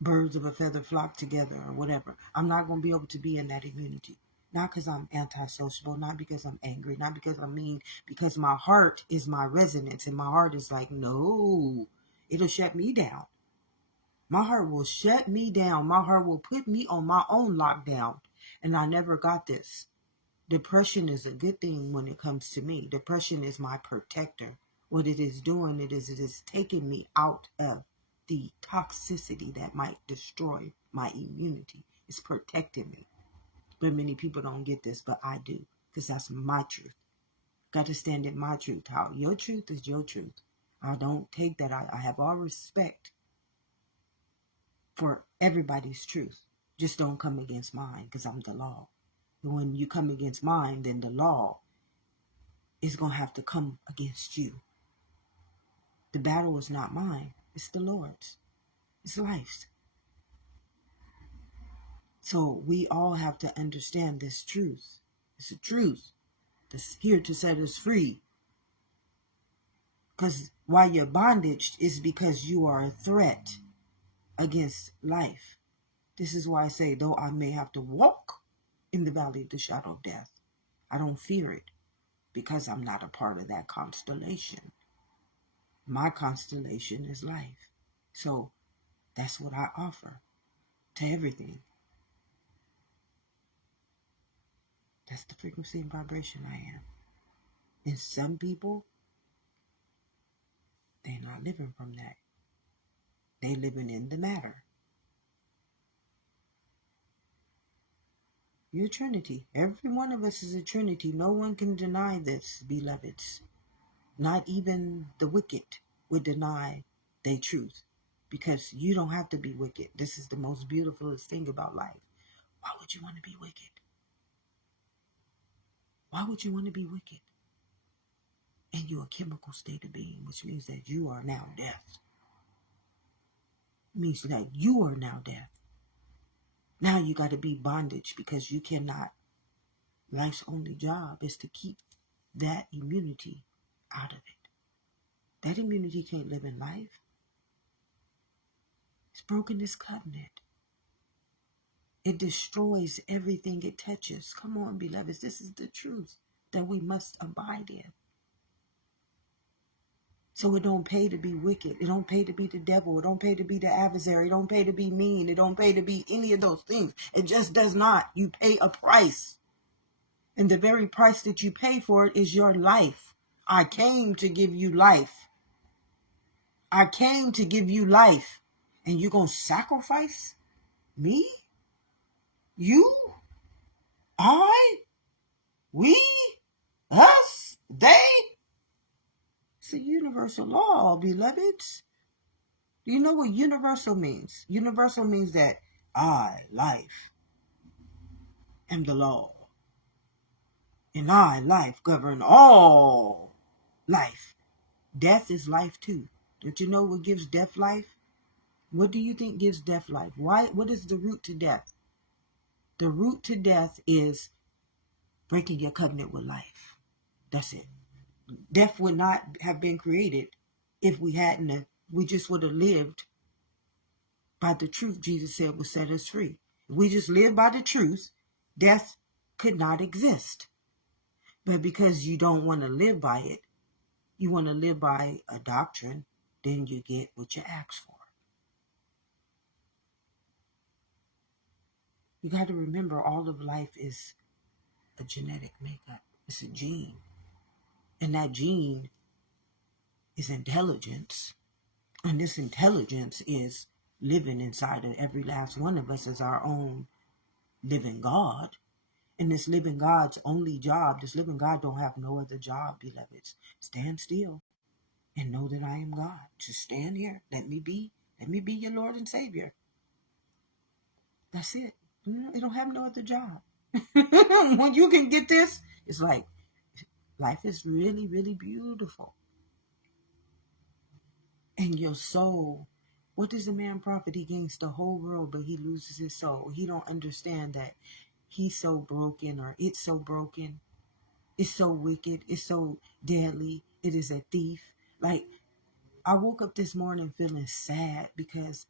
Birds of a feather flock together or whatever. I'm not going to be able to be in that immunity. Not because I'm antisociable, not because I'm angry, not because I'm mean, because my heart is my resonance and my heart is like, no, it'll shut me down. My heart will shut me down. My heart will put me on my own lockdown. And I never got this. Depression is a good thing when it comes to me. Depression is my protector. What it is doing, it is taking me out of the toxicity that might destroy my immunity. It's protecting me. But many people don't get this, but I do. Because that's my truth. Got to stand in my truth. How your truth is your truth. I don't take that. I have all respect for everybody's truth. Just don't come against mine, because I'm the law. And when you come against mine, then the law is going to have to come against you. The battle is not mine. It's the Lord's. It's life's. So we all have to understand this truth. It's a truth that's here to set us free. Because why you're bondaged is because you are a threat against life. This is why I say, though I may have to walk in the valley of the shadow of death, I don't fear it, because I'm not a part of that constellation. My constellation is life. So that's what I offer to everything. That's the frequency and vibration I am. And some people, they're not living from that. They're living in the matter. You're a Trinity. Every one of us is a Trinity. No one can deny this, beloveds. Not even the wicked would deny their truth, because you don't have to be wicked. This is the most beautiful thing about life. Why would you want to be wicked? Why would you want to be wicked? And you're a chemical state of being, which means that you are now death. It means that you are now death. Now you got to be bondage, because you cannot. Life's only job is to keep that immunity out of it. That immunity can't live in life. It's broken this covenant. It destroys everything it touches. Come on, beloveds. This is the truth that we must abide in. So it don't pay to be wicked. It don't pay to be the devil. It don't pay to be the adversary. It don't pay to be mean. It don't pay to be any of those things. It just does not. You pay a price. And the very price that you pay for it is your life. I came to give you life. I came to give you life. And you're going to sacrifice me? You? I? We? Us? They? It's a universal law, beloveds. Do you know what universal means? Universal means that I, life, am the law. And I, life, govern all life. Death is life too. Don't you know what gives death life? What do you think gives death life? Why? What is the root to death? The root to death is breaking your covenant with life. That's it. Death would not have been created if we hadn't. We just would have lived by the truth Jesus said would set us free. If we just lived by the truth, death could not exist. But because you don't want to live by it, you want to live by a doctrine, then you get what you ask for. You got to remember, all of life is a genetic makeup. It's a gene. And that gene is intelligence. And this intelligence is living inside of every last one of us as our own living God. And this living God's only job, this living God don't have no other job, beloveds. Stand still and know that I am God. Just stand here. Let me be your Lord and Savior. That's it. It don't have no other job. When you can get this, it's like life is really, really beautiful. And your soul, what does a man profit? He gains the whole world, but he loses his soul. He don't understand that he's so broken, or it's so broken. It's so wicked. It's so deadly. It is a thief. Like, I woke up this morning feeling sad because,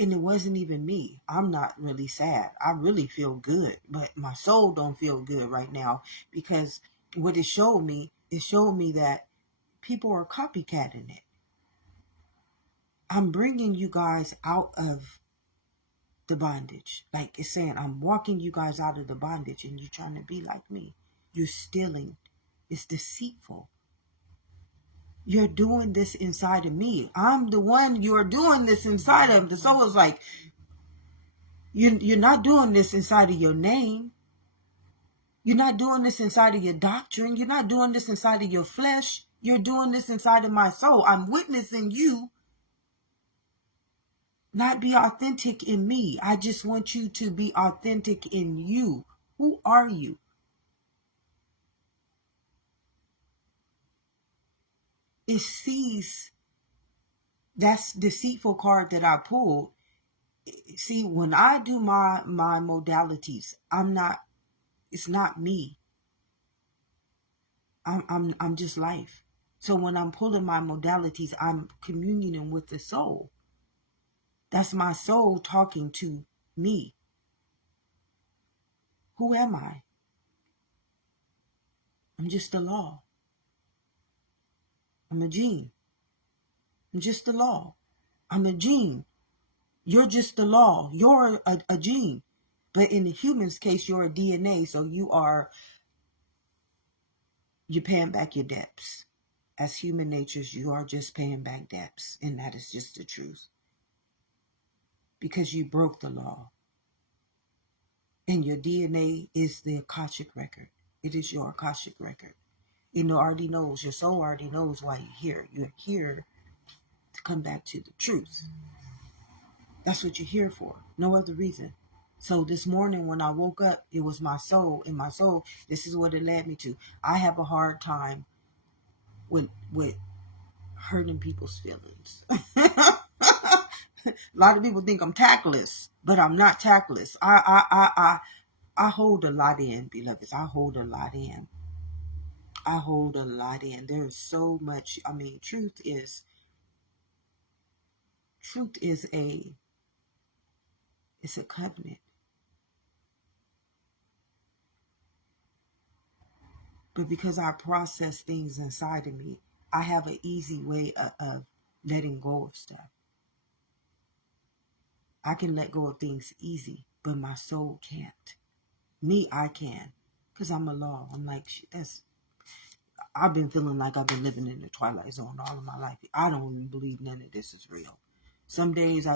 and it wasn't even me. I'm not really sad. I really feel good, but my soul don't feel good right now, because what it showed me that people are copycatting it. I'm bringing you guys out of the bondage. Like it's saying, I'm walking you guys out of the bondage, and you're trying to be like me. You're stealing. It's deceitful. You're doing this inside of me. I'm the one you're doing this inside of. The soul is like, you're not doing this inside of your name. You're not doing this inside of your doctrine. You're not doing this inside of your flesh. You're doing this inside of my soul. I'm witnessing you not be authentic in me. I just want you to be authentic in you. Who are you? It sees, that's deceitful card that I pulled. See, when I do my modalities, it's not me. I'm just life. So when I'm pulling my modalities, I'm communing with the soul. That's my soul talking to me. Who am I? I'm just a law. I'm a gene. I'm just a law. I'm a gene. You're just a law. You're a gene. But in the human's case, you're a DNA. So you're paying back your debts. As human natures, you are just paying back debts. And that is just the truth. Because you broke the law. And your DNA is the Akashic record. It is your Akashic record. It already knows, your soul already knows why you're here. You're here to come back to the truth. That's what you're here for. No other reason. So this morning when I woke up, it was my soul. In my soul, this is what it led me to. I have a hard time with hurting people's feelings. A lot of people think I'm tactless, but I'm not tactless. I hold a lot in, beloveds. I hold a lot in. I hold a lot in. There is so much. I mean, truth is it's a covenant. But because I process things inside of me, I have an easy way of letting go of stuff. I can let go of things easy, but my soul can't. Me, I can. Because I'm a law. I'm like, I've been feeling like I've been living in the twilight zone all of my life. I don't even believe none of this is real. Some days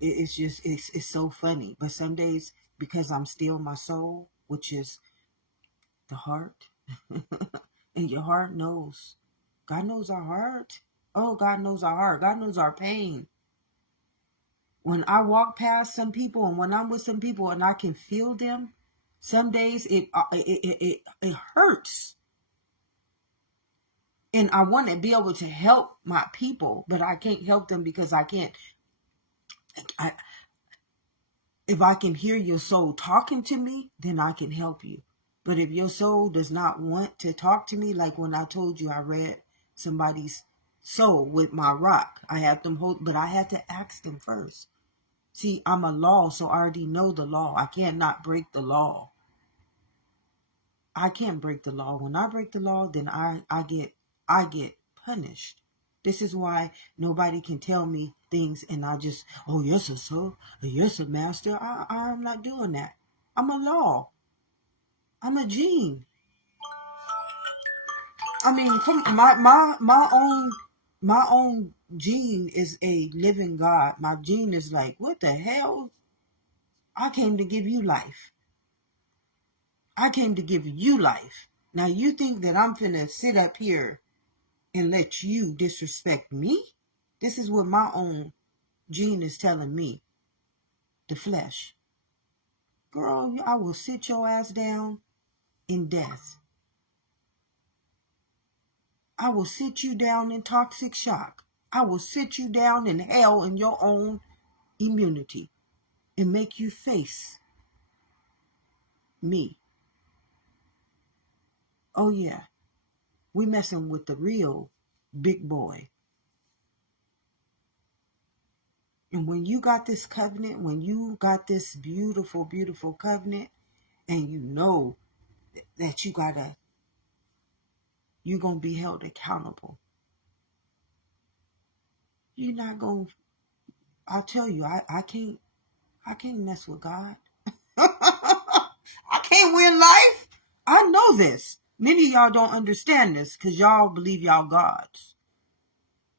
it's so funny. But some days, because I'm still my soul, which is the heart, and your heart knows. God knows our heart. Oh, God knows our heart. God knows our pain. When I walk past some people and when I'm with some people and I can feel them, some days it hurts. And I want to be able to help my people, but I can't help them because I can't. If I can hear your soul talking to me, then I can help you. But if your soul does not want to talk to me, like when I told you I read somebody's soul with my rock, I had them hold, but I had to ask them first. See, I'm a law, so I already know the law. I cannot break the law. I can't break the law. When I break the law, then I get punished. This is why nobody can tell me things and I just, oh, yes, sir, yes, master. I'm not doing that. I'm a law. I'm a gene. I mean, my own gene is a living God. My gene is like, what the hell? I came to give you life. I came to give you life. Now you think that I'm finna sit up here and let you disrespect me? This is what my own gene is telling me. The flesh. Girl, I will sit your ass down in death. I will sit you down in toxic shock. I will sit you down in hell in your own immunity and make you face me. Oh yeah, we messing with the real big boy. And when you got this covenant, when you got this beautiful, beautiful covenant, and you know that you're gonna be held accountable. You're not gonna, I'll tell you, I can't mess with God. I can't win life. I know this. Many of y'all don't understand this because y'all believe y'all gods.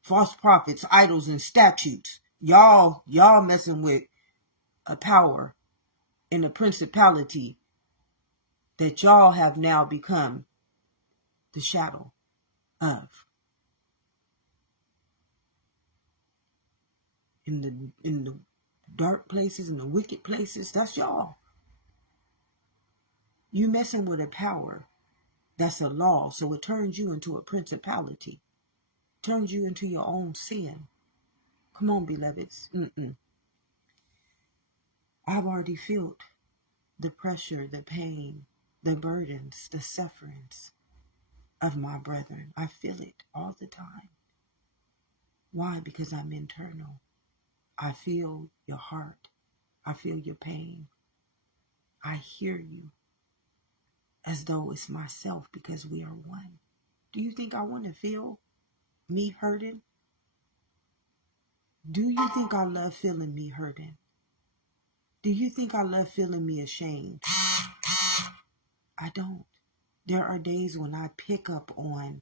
False prophets, idols, and statues. Y'all messing with a power and a principality that y'all have now become the shadow of. in the dark places, in the wicked places. That's y'all. You messing with a power that's a law, so it turns you into a principality, turns you into your own sin. Come on, beloveds. I've already felt the pressure, the pain, the burdens, the sufferings of my brethren. I feel it all the time. Why? Because I'm internal. I feel your heart. I feel your pain. I hear you as though it's myself, because we are one. Do you think I want to feel me hurting? Do you think I love feeling me hurting? Do you think I love feeling me ashamed? I don't. There are days when I pick up on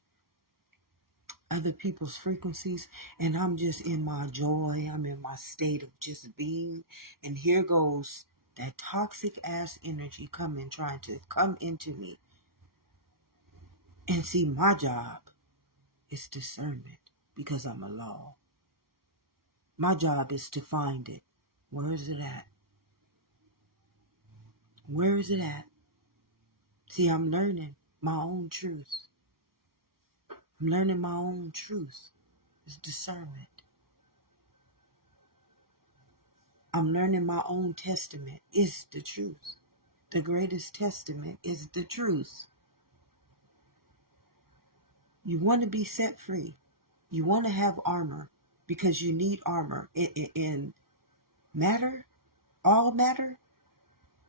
other people's frequencies and I'm just in my joy. I'm in my state of just being. And here goes that toxic ass energy trying to come into me. And see, my job is discernment, because I'm a law. My job is to find it. Where is it at? Where is it at? See, I'm learning my own truth. I'm learning my own truth. It's discernment. I'm learning my own testament. It's the truth. The greatest testament is the truth. You want to be set free. You want to have armor, because you need armor. In matter, all matter,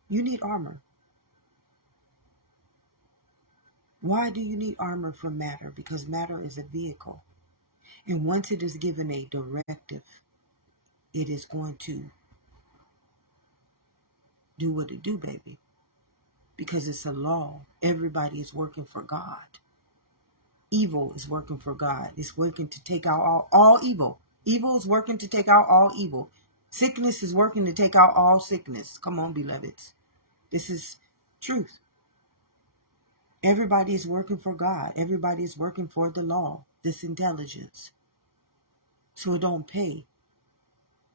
you need armor. Why do you need armor from matter? Because matter is a vehicle. And once it is given a directive, it is going to do what it do, baby. Because it's a law. Everybody is working for God. Evil is working for God. It's working to take out all evil. Evil is working to take out all evil. Sickness is working to take out all sickness. Come on, beloveds. This is truth. Everybody is working for God. Everybody is working for the law, this intelligence. So it don't pay.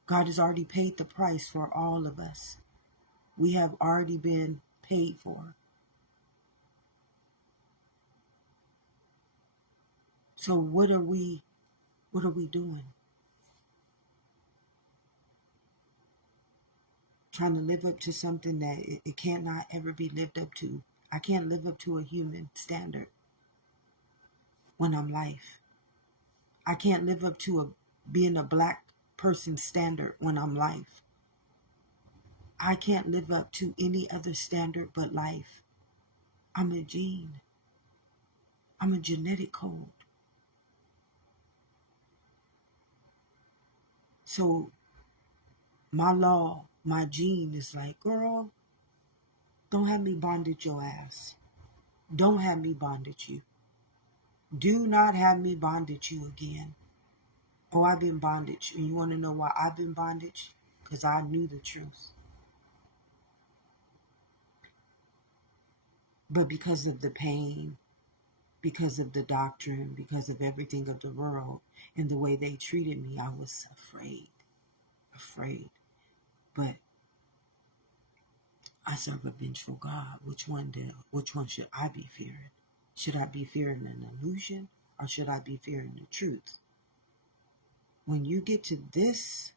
God has already paid the price for all of us. We have already been paid for. So what are we doing? Trying to live up to something that it cannot ever be lived up to. I can't live up to a human standard when I'm life. I can't live up to being a black person standard when I'm life. I can't live up to any other standard but life. I'm a gene. I'm a genetic code. So my law, my gene is like, girl, don't have me bondage your ass. Don't have me bondage you. Do not have me bondage you again. Oh, I've been bondage. And you want to know why I've been bondage? Because I knew the truth. But because of the pain, because of the doctrine, because of everything of the world and the way they treated me, I was afraid. But I serve a vengeful God. Which one should I be fearing? Should I be fearing an illusion, or should I be fearing the truth? When you get to this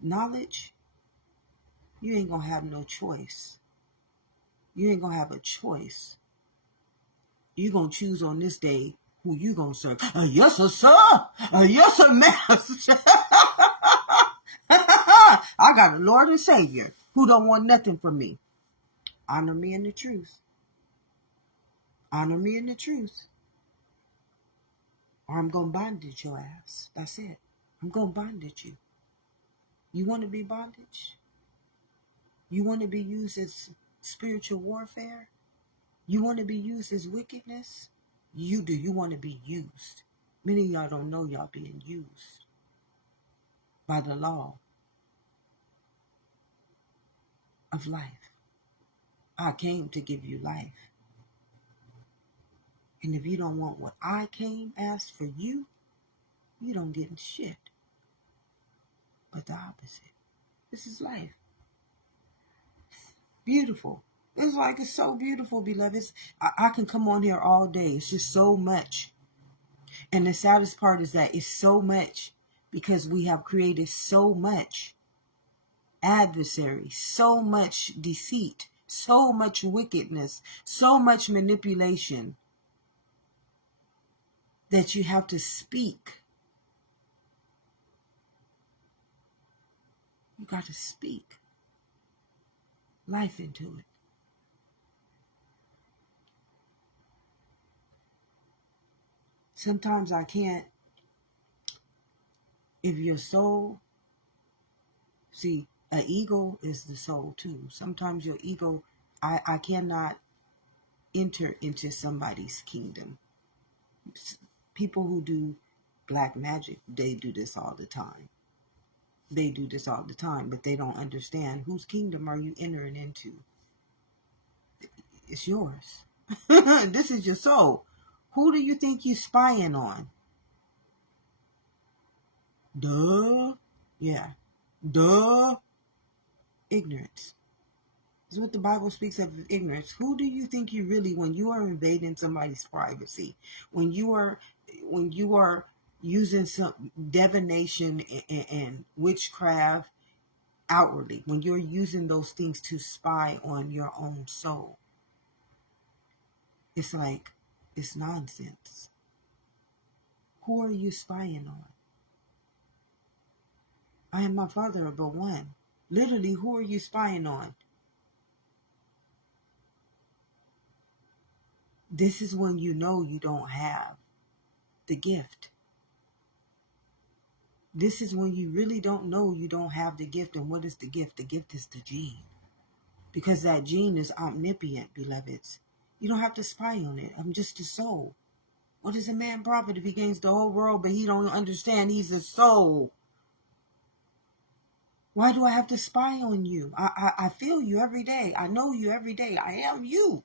knowledge, you ain't gonna have no choice. You ain't gonna have a choice. You gonna choose on this day who you gonna serve. Yes, sir. Yes, sir, master. I got a Lord and Savior who don't want nothing from me. Honor me in the truth. Honor me in the truth. Or I'm gonna bondage your ass. That's it. I'm gonna bondage you. You want to be bondage? You want to be used as spiritual warfare? You want to be used as wickedness? You do. You want to be used. Many of y'all don't know y'all being used by the law of life. I came to give you life. And if you don't want what I came as for you, you don't get shit, but the opposite. This is life. Beautiful. It's like, it's so beautiful, beloveds. I can come on here all day. It's just so much. And the saddest part is that it's so much because we have created so much adversary, so much deceit, so much wickedness, so much manipulation that you have to speak. You got to speak life into it. Sometimes I can't. If your soul, see, an ego is the soul too. Sometimes your ego, I cannot enter into somebody's kingdom. People who do black magic, they do this all the time. They do this all the time, but they don't understand whose kingdom are you entering into. It's yours. This is your soul. Who do you think you spying on? Duh. Yeah. Duh. Ignorance. Is what the Bible speaks of, ignorance. Who do you think you really, when you are invading somebody's privacy, when you are using some divination and witchcraft outwardly, when you're using those things to spy on your own soul, it's like, it's nonsense. Who are you spying on? I am my Father but one. Literally, who are you spying on? This is when you know you don't have the gift. This is when you really don't know you don't have the gift. And what is the gift? The gift is the gene. Because that gene is omnipotent, beloveds. You don't have to spy on it. I'm just a soul. What is a man profit if he gains the whole world but he don't understand he's a soul? Why do I have to spy on you? I feel you every day. I know you every day. I am you.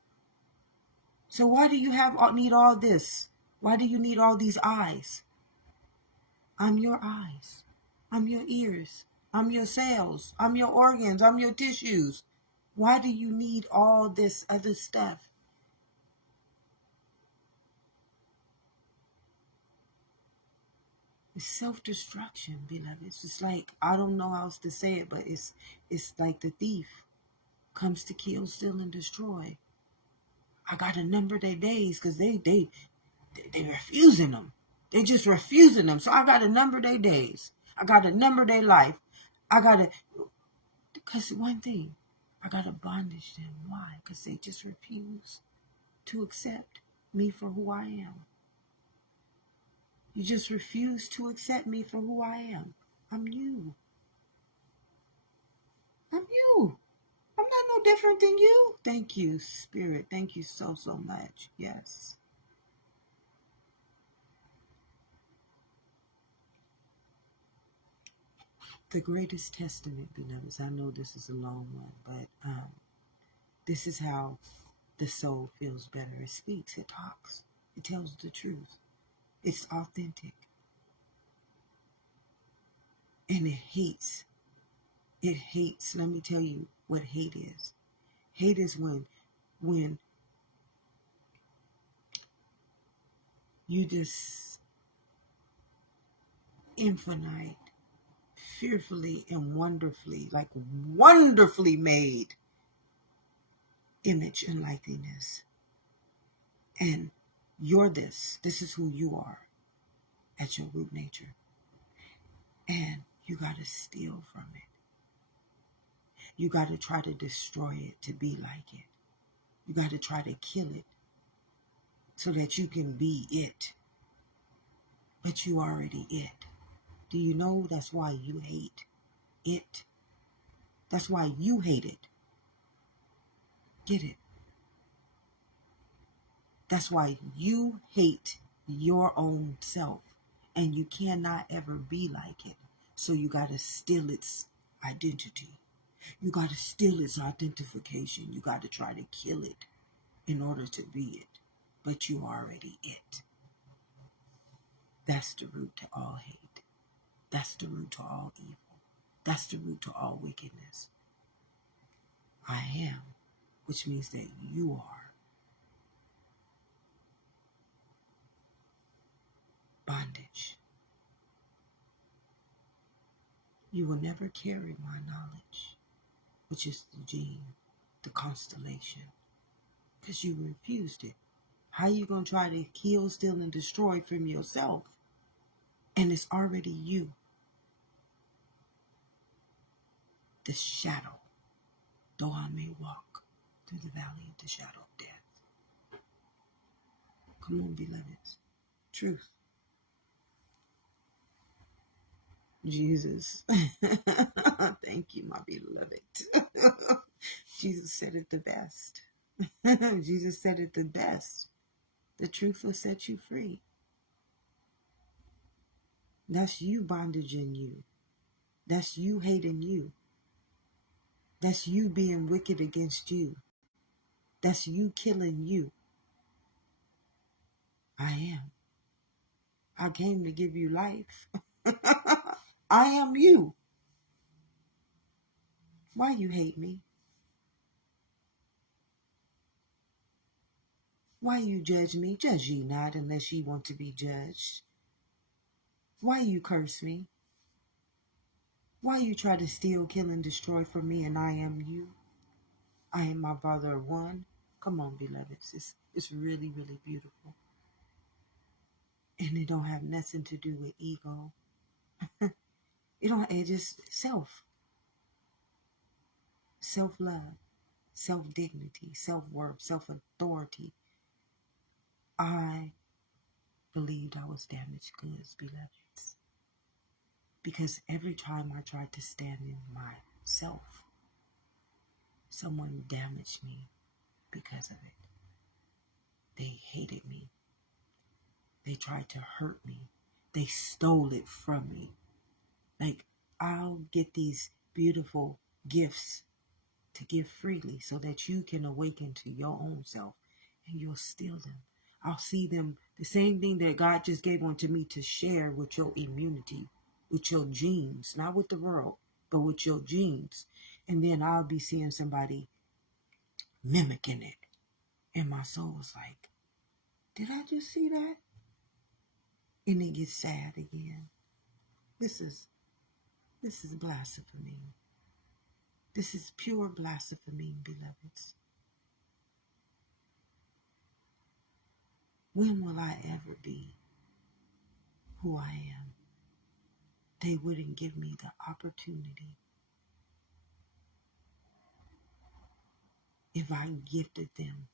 So why do you need all this? Why do you need all these eyes? I'm your eyes. I'm your ears. I'm your cells. I'm your organs. I'm your tissues. Why do you need all this other stuff? It's self-destruction, beloved. It's like, I don't know how else to say it, but it's like the thief comes to kill, steal, and destroy. I got to number their days because they refusing them. They just refusing them. So I got to number their days. I got to number their life. I got to, because one thing, I got to bondage them. Why? Because they just refuse to accept me for who I am. You just refuse to accept me for who I am. I'm you. I'm you. I'm not no different than you. Thank you, Spirit. Thank you so, so much. Yes. The greatest testament, beloveds. I know this is a long one, but this is how the soul feels better. It speaks. It talks. It tells the truth. It's authentic. And it hates. It hates. Let me tell you what hate is. Hate is when you just infinite, fearfully and wonderfully, like wonderfully made image and likeness. And you're this. This is who you are at your root nature. And you got to steal from it. You got to try to destroy it to be like it. You got to try to kill it so that you can be it. But you already it. Do you know that's why you hate it? That's why you hate it. Get it? That's why you hate your own self. And you cannot ever be like it. So you got to steal its identity. You got to steal its identification. You got to try to kill it in order to be it. But you already it. That's the root to all hate. That's the root to all evil. That's the root to all wickedness. I am, which means that you are. Bondage. You will never carry my knowledge, which is the gene, the constellation, because you refused it. How are you going to try to kill, steal, and destroy from yourself? And it's already you. The shadow, though I may walk through the valley of the shadow of death. Come on, beloveds. Truth. Jesus. Thank you, my beloved. Jesus said it the best. Jesus said it the best. The truth will set you free. That's you bondage in you. That's you hating you. That's you being wicked against you. That's you killing you. I am. I came to give you life. I am you. Why you hate me? Why you judge me? Judge ye not unless ye want to be judged. Why you curse me? Why you try to steal, kill, and destroy from me, and I am you? I am my Father of one. Come on, beloveds. It's really, really beautiful. And it don't have nothing to do with ego. It just self-love, self-dignity, self-worth, self-authority. I believed I was damaged goods, beloveds. Because every time I tried to stand in myself, someone damaged me because of it. They hated me. They tried to hurt me. They stole it from me. Like, I'll get these beautiful gifts to give freely so that you can awaken to your own self, and you'll steal them. I'll see them, the same thing that God just gave unto me to share with your immunity, with your genes, not with the world, but with your genes. And then I'll be seeing somebody mimicking it. And my soul is like, did I just see that? And it gets sad again. This is blasphemy. This is pure blasphemy, beloveds. When will I ever be who I am? They wouldn't give me the opportunity. If I gifted them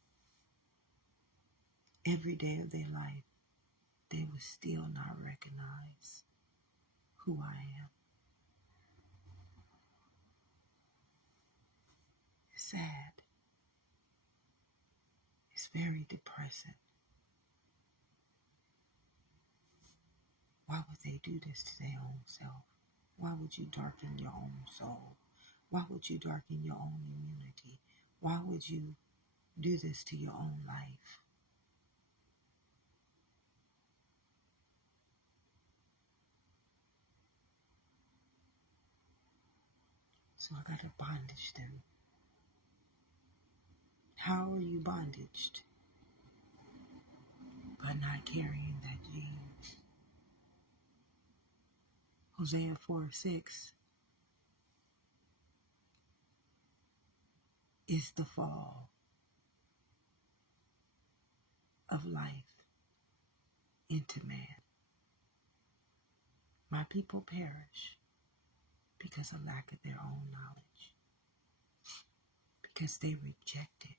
every day of their life, they would still not recognize who I am. It's sad. It's very depressing. Why would they do this to their own self? Why would you darken your own soul? Why would you darken your own immunity? Why would you do this to your own life? So I got to bondage them. How are you bondaged? By not carrying that gene. Hosea 4:6 is the fall of life into man. My people perish because of lack of their own knowledge, because they reject it.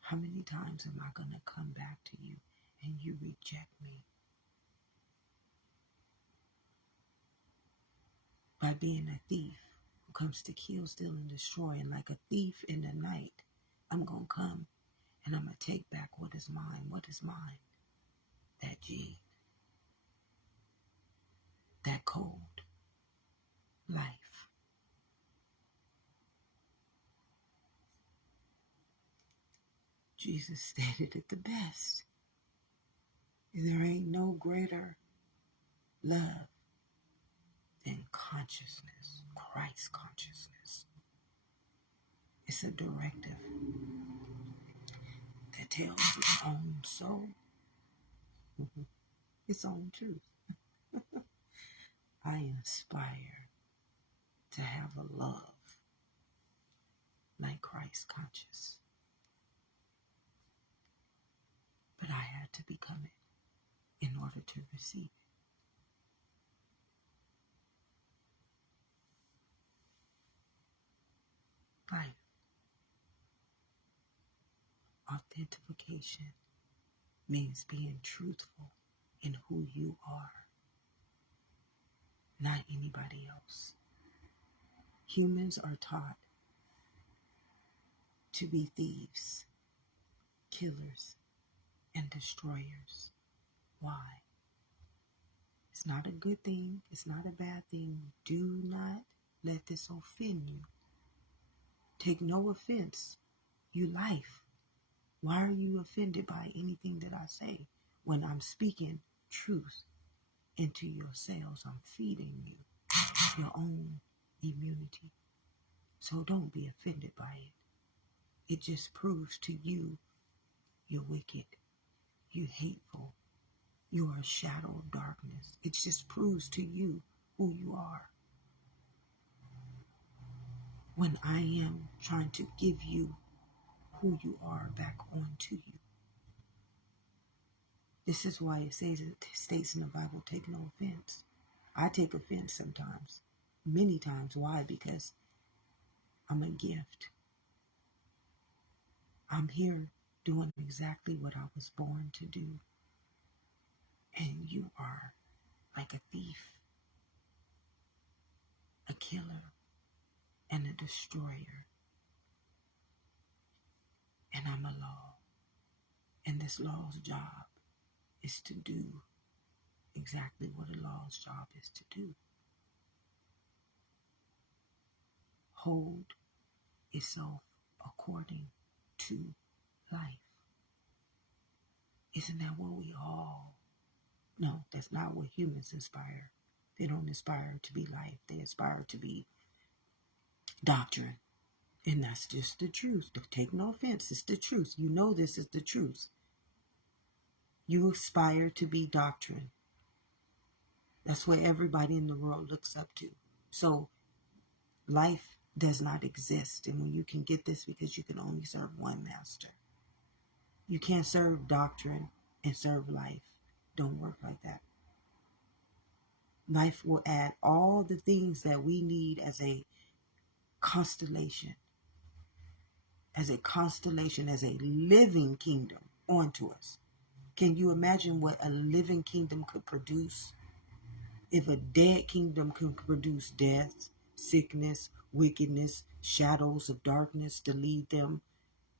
How many times am I going to come back to you and you reject me? By being a thief who comes to kill, steal, and destroy, and like a thief in the night, I'm going to come and I'm going to take back what is mine. What is mine? That gene, that code, life. Jesus stated it the best. There ain't no greater love, then consciousness, Christ consciousness. It's a directive that tells its own soul, its own truth. I aspire to have a love like Christ conscious. But I had to become it in order to receive it. Life. Authentication means being truthful in who you are, not anybody else. Humans are taught to be thieves, killers, and destroyers. Why? It's not a good thing. It's not a bad thing. Do not let this offend you. Take no offense. You life. Why are you offended by anything that I say when I'm speaking truth into your cells? I'm feeding you your own immunity. So don't be offended by it. It just proves to you you're wicked, you're hateful, you are a shadow of darkness. It just proves to you who you are. When I am trying to give you who you are back onto you. This is why it states in the Bible, take no offense. I take offense sometimes, many times. Why? Because I'm a gift. I'm here doing exactly what I was born to do. And you are like a thief, a killer, and a destroyer. And I'm a law. And this law's job is to do exactly what a law's job is to do. Hold itself according to life. Isn't that what we all? No, that's not what humans inspire. They don't aspire to be life. They aspire to be doctrine. And that's just the truth. Take no offense. It's the truth. You know this is the truth. You aspire to be doctrine. That's what everybody in the world looks up to. So life does not exist. And when you can get this, because you can only serve one master. You can't serve doctrine and serve life. Don't work like that. Life will add all the things that we need as a constellation, as a living kingdom onto us. Can you imagine what a living kingdom could produce? If a dead kingdom could produce death, sickness, wickedness, shadows of darkness to lead them,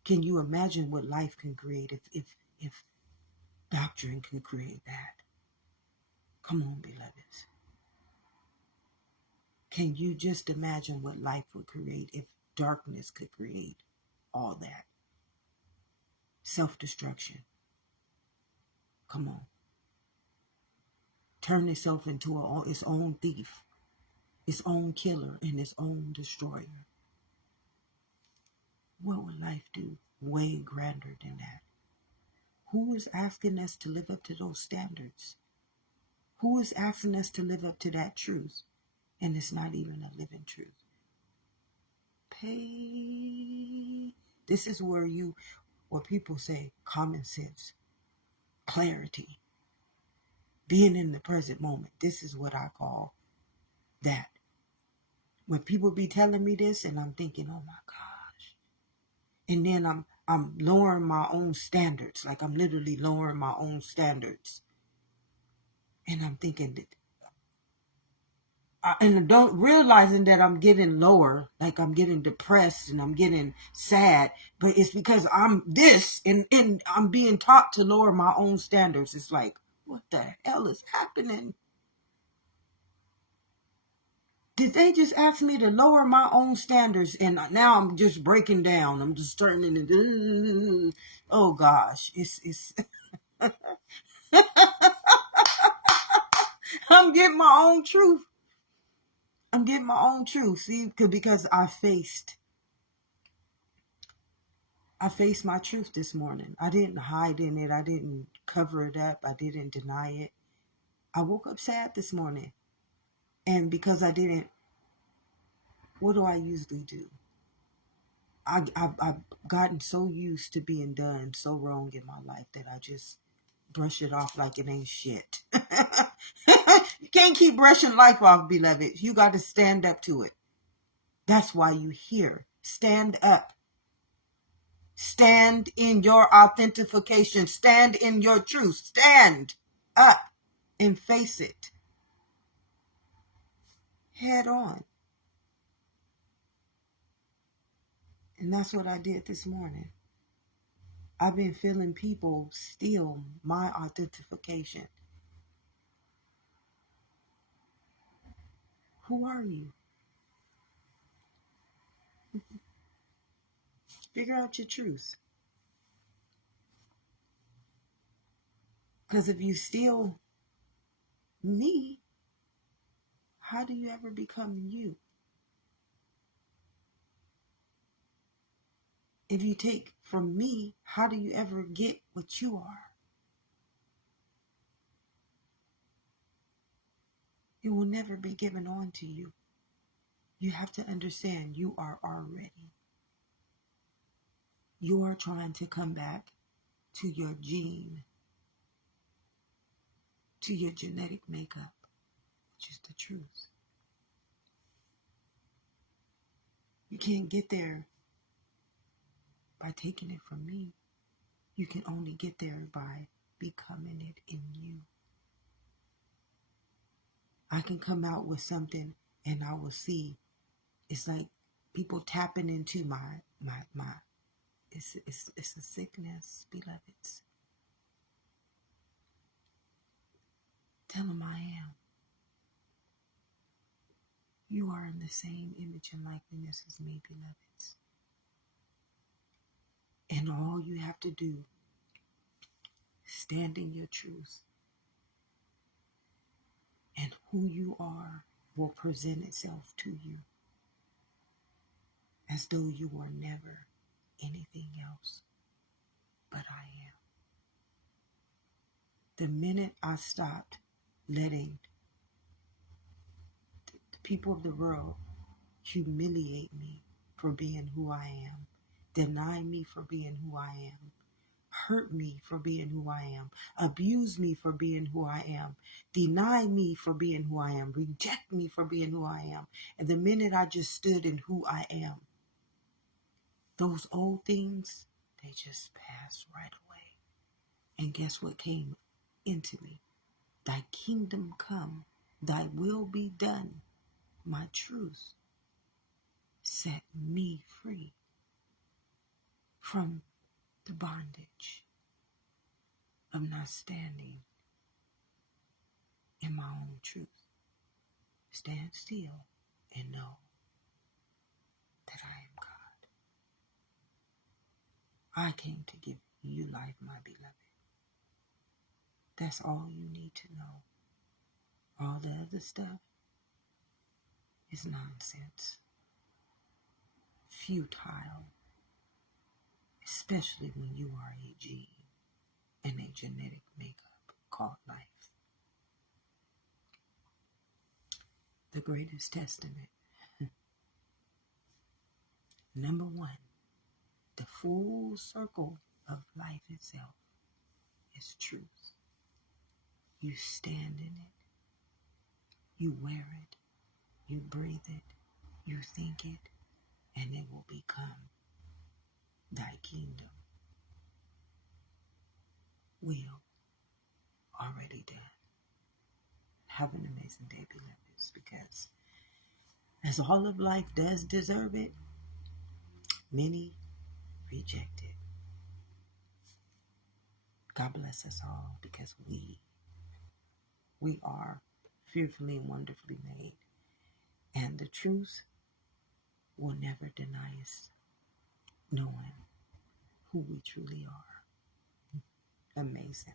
can you imagine what life can create if doctrine can create that? Come on, beloveds. Can you just imagine what life would create if darkness could create all that? Self-destruction. Come on. Turn itself into its own thief, its own killer, and its own destroyer. What would life do? Way grander than that. Who is asking us to live up to those standards? Who is asking us to live up to that truth? And it's not even a living truth. This is where people say common sense, clarity, being in the present moment. This is what I call that. When people be telling me this and I'm thinking, oh my gosh. And then I'm lowering my own standards. Like I'm literally lowering my own standards. And I'm thinking that and don't realizing that I'm getting lower, like I'm getting depressed and I'm getting sad, but it's because I'm this and I'm being taught to lower my own standards. It's like, what the hell is happening? Did they just ask me to lower my own standards and now I'm just breaking down? I'm just turning into, oh gosh, it's I'm getting my own truth. I'm getting my own truth. See, because I faced my truth this morning. I didn't hide in it. I didn't cover it up. I didn't deny it. I woke up sad this morning. And because I didn't, what do I usually do? I've gotten so used to being done so wrong in my life that I just brush it off like it ain't shit. You can't keep brushing life off, beloved. You got to stand up to it. That's why you here. Stand up. Stand in your authentication. Stand in your truth. Stand up and face it head on. And that's what I did this morning. I've been feeling people steal my authentication. Who are you? Figure out your truth. Because if you steal me, how do you ever become you? If you take from me, how do you ever get what you are? It will never be given on to you. You have to understand you are already. You are trying to come back to your gene, to your genetic makeup, which is the truth. You can't get there by taking it from me. You can only get there by becoming it in you. I can come out with something and I will see. It's like people tapping into my it's a sickness, beloveds. Tell them I am. You are in the same image and likeness as me, beloveds. And all you have to do is stand in your truth. And who you are will present itself to you as though you were never anything else but I am. The minute I stopped letting the people of the world humiliate me for being who I am, deny me for being who I am, hurt me for being who I am, abuse me for being who I am, deny me for being who I am, reject me for being who I am. And the minute I just stood in who I am, those old things, they just passed right away. And guess what came into me? Thy kingdom come, thy will be done. My truth set me free from the bondage of not standing in my own truth. Stand still and know that I am God. I came to give you life, my beloved. That's all you need to know. All the other stuff is nonsense. Futile. Especially when you are a gene and a genetic makeup called life. The greatest testament. Number one, the full circle of life itself is truth. You stand in it. You wear it. You breathe it. You think it. And it will become thy kingdom. Will already done. Have an amazing day, beloveds, because as all of life does deserve it, many reject it. God bless us all, because we are fearfully and wonderfully made. And the truth will never deny us knowing who we truly are. Amazing.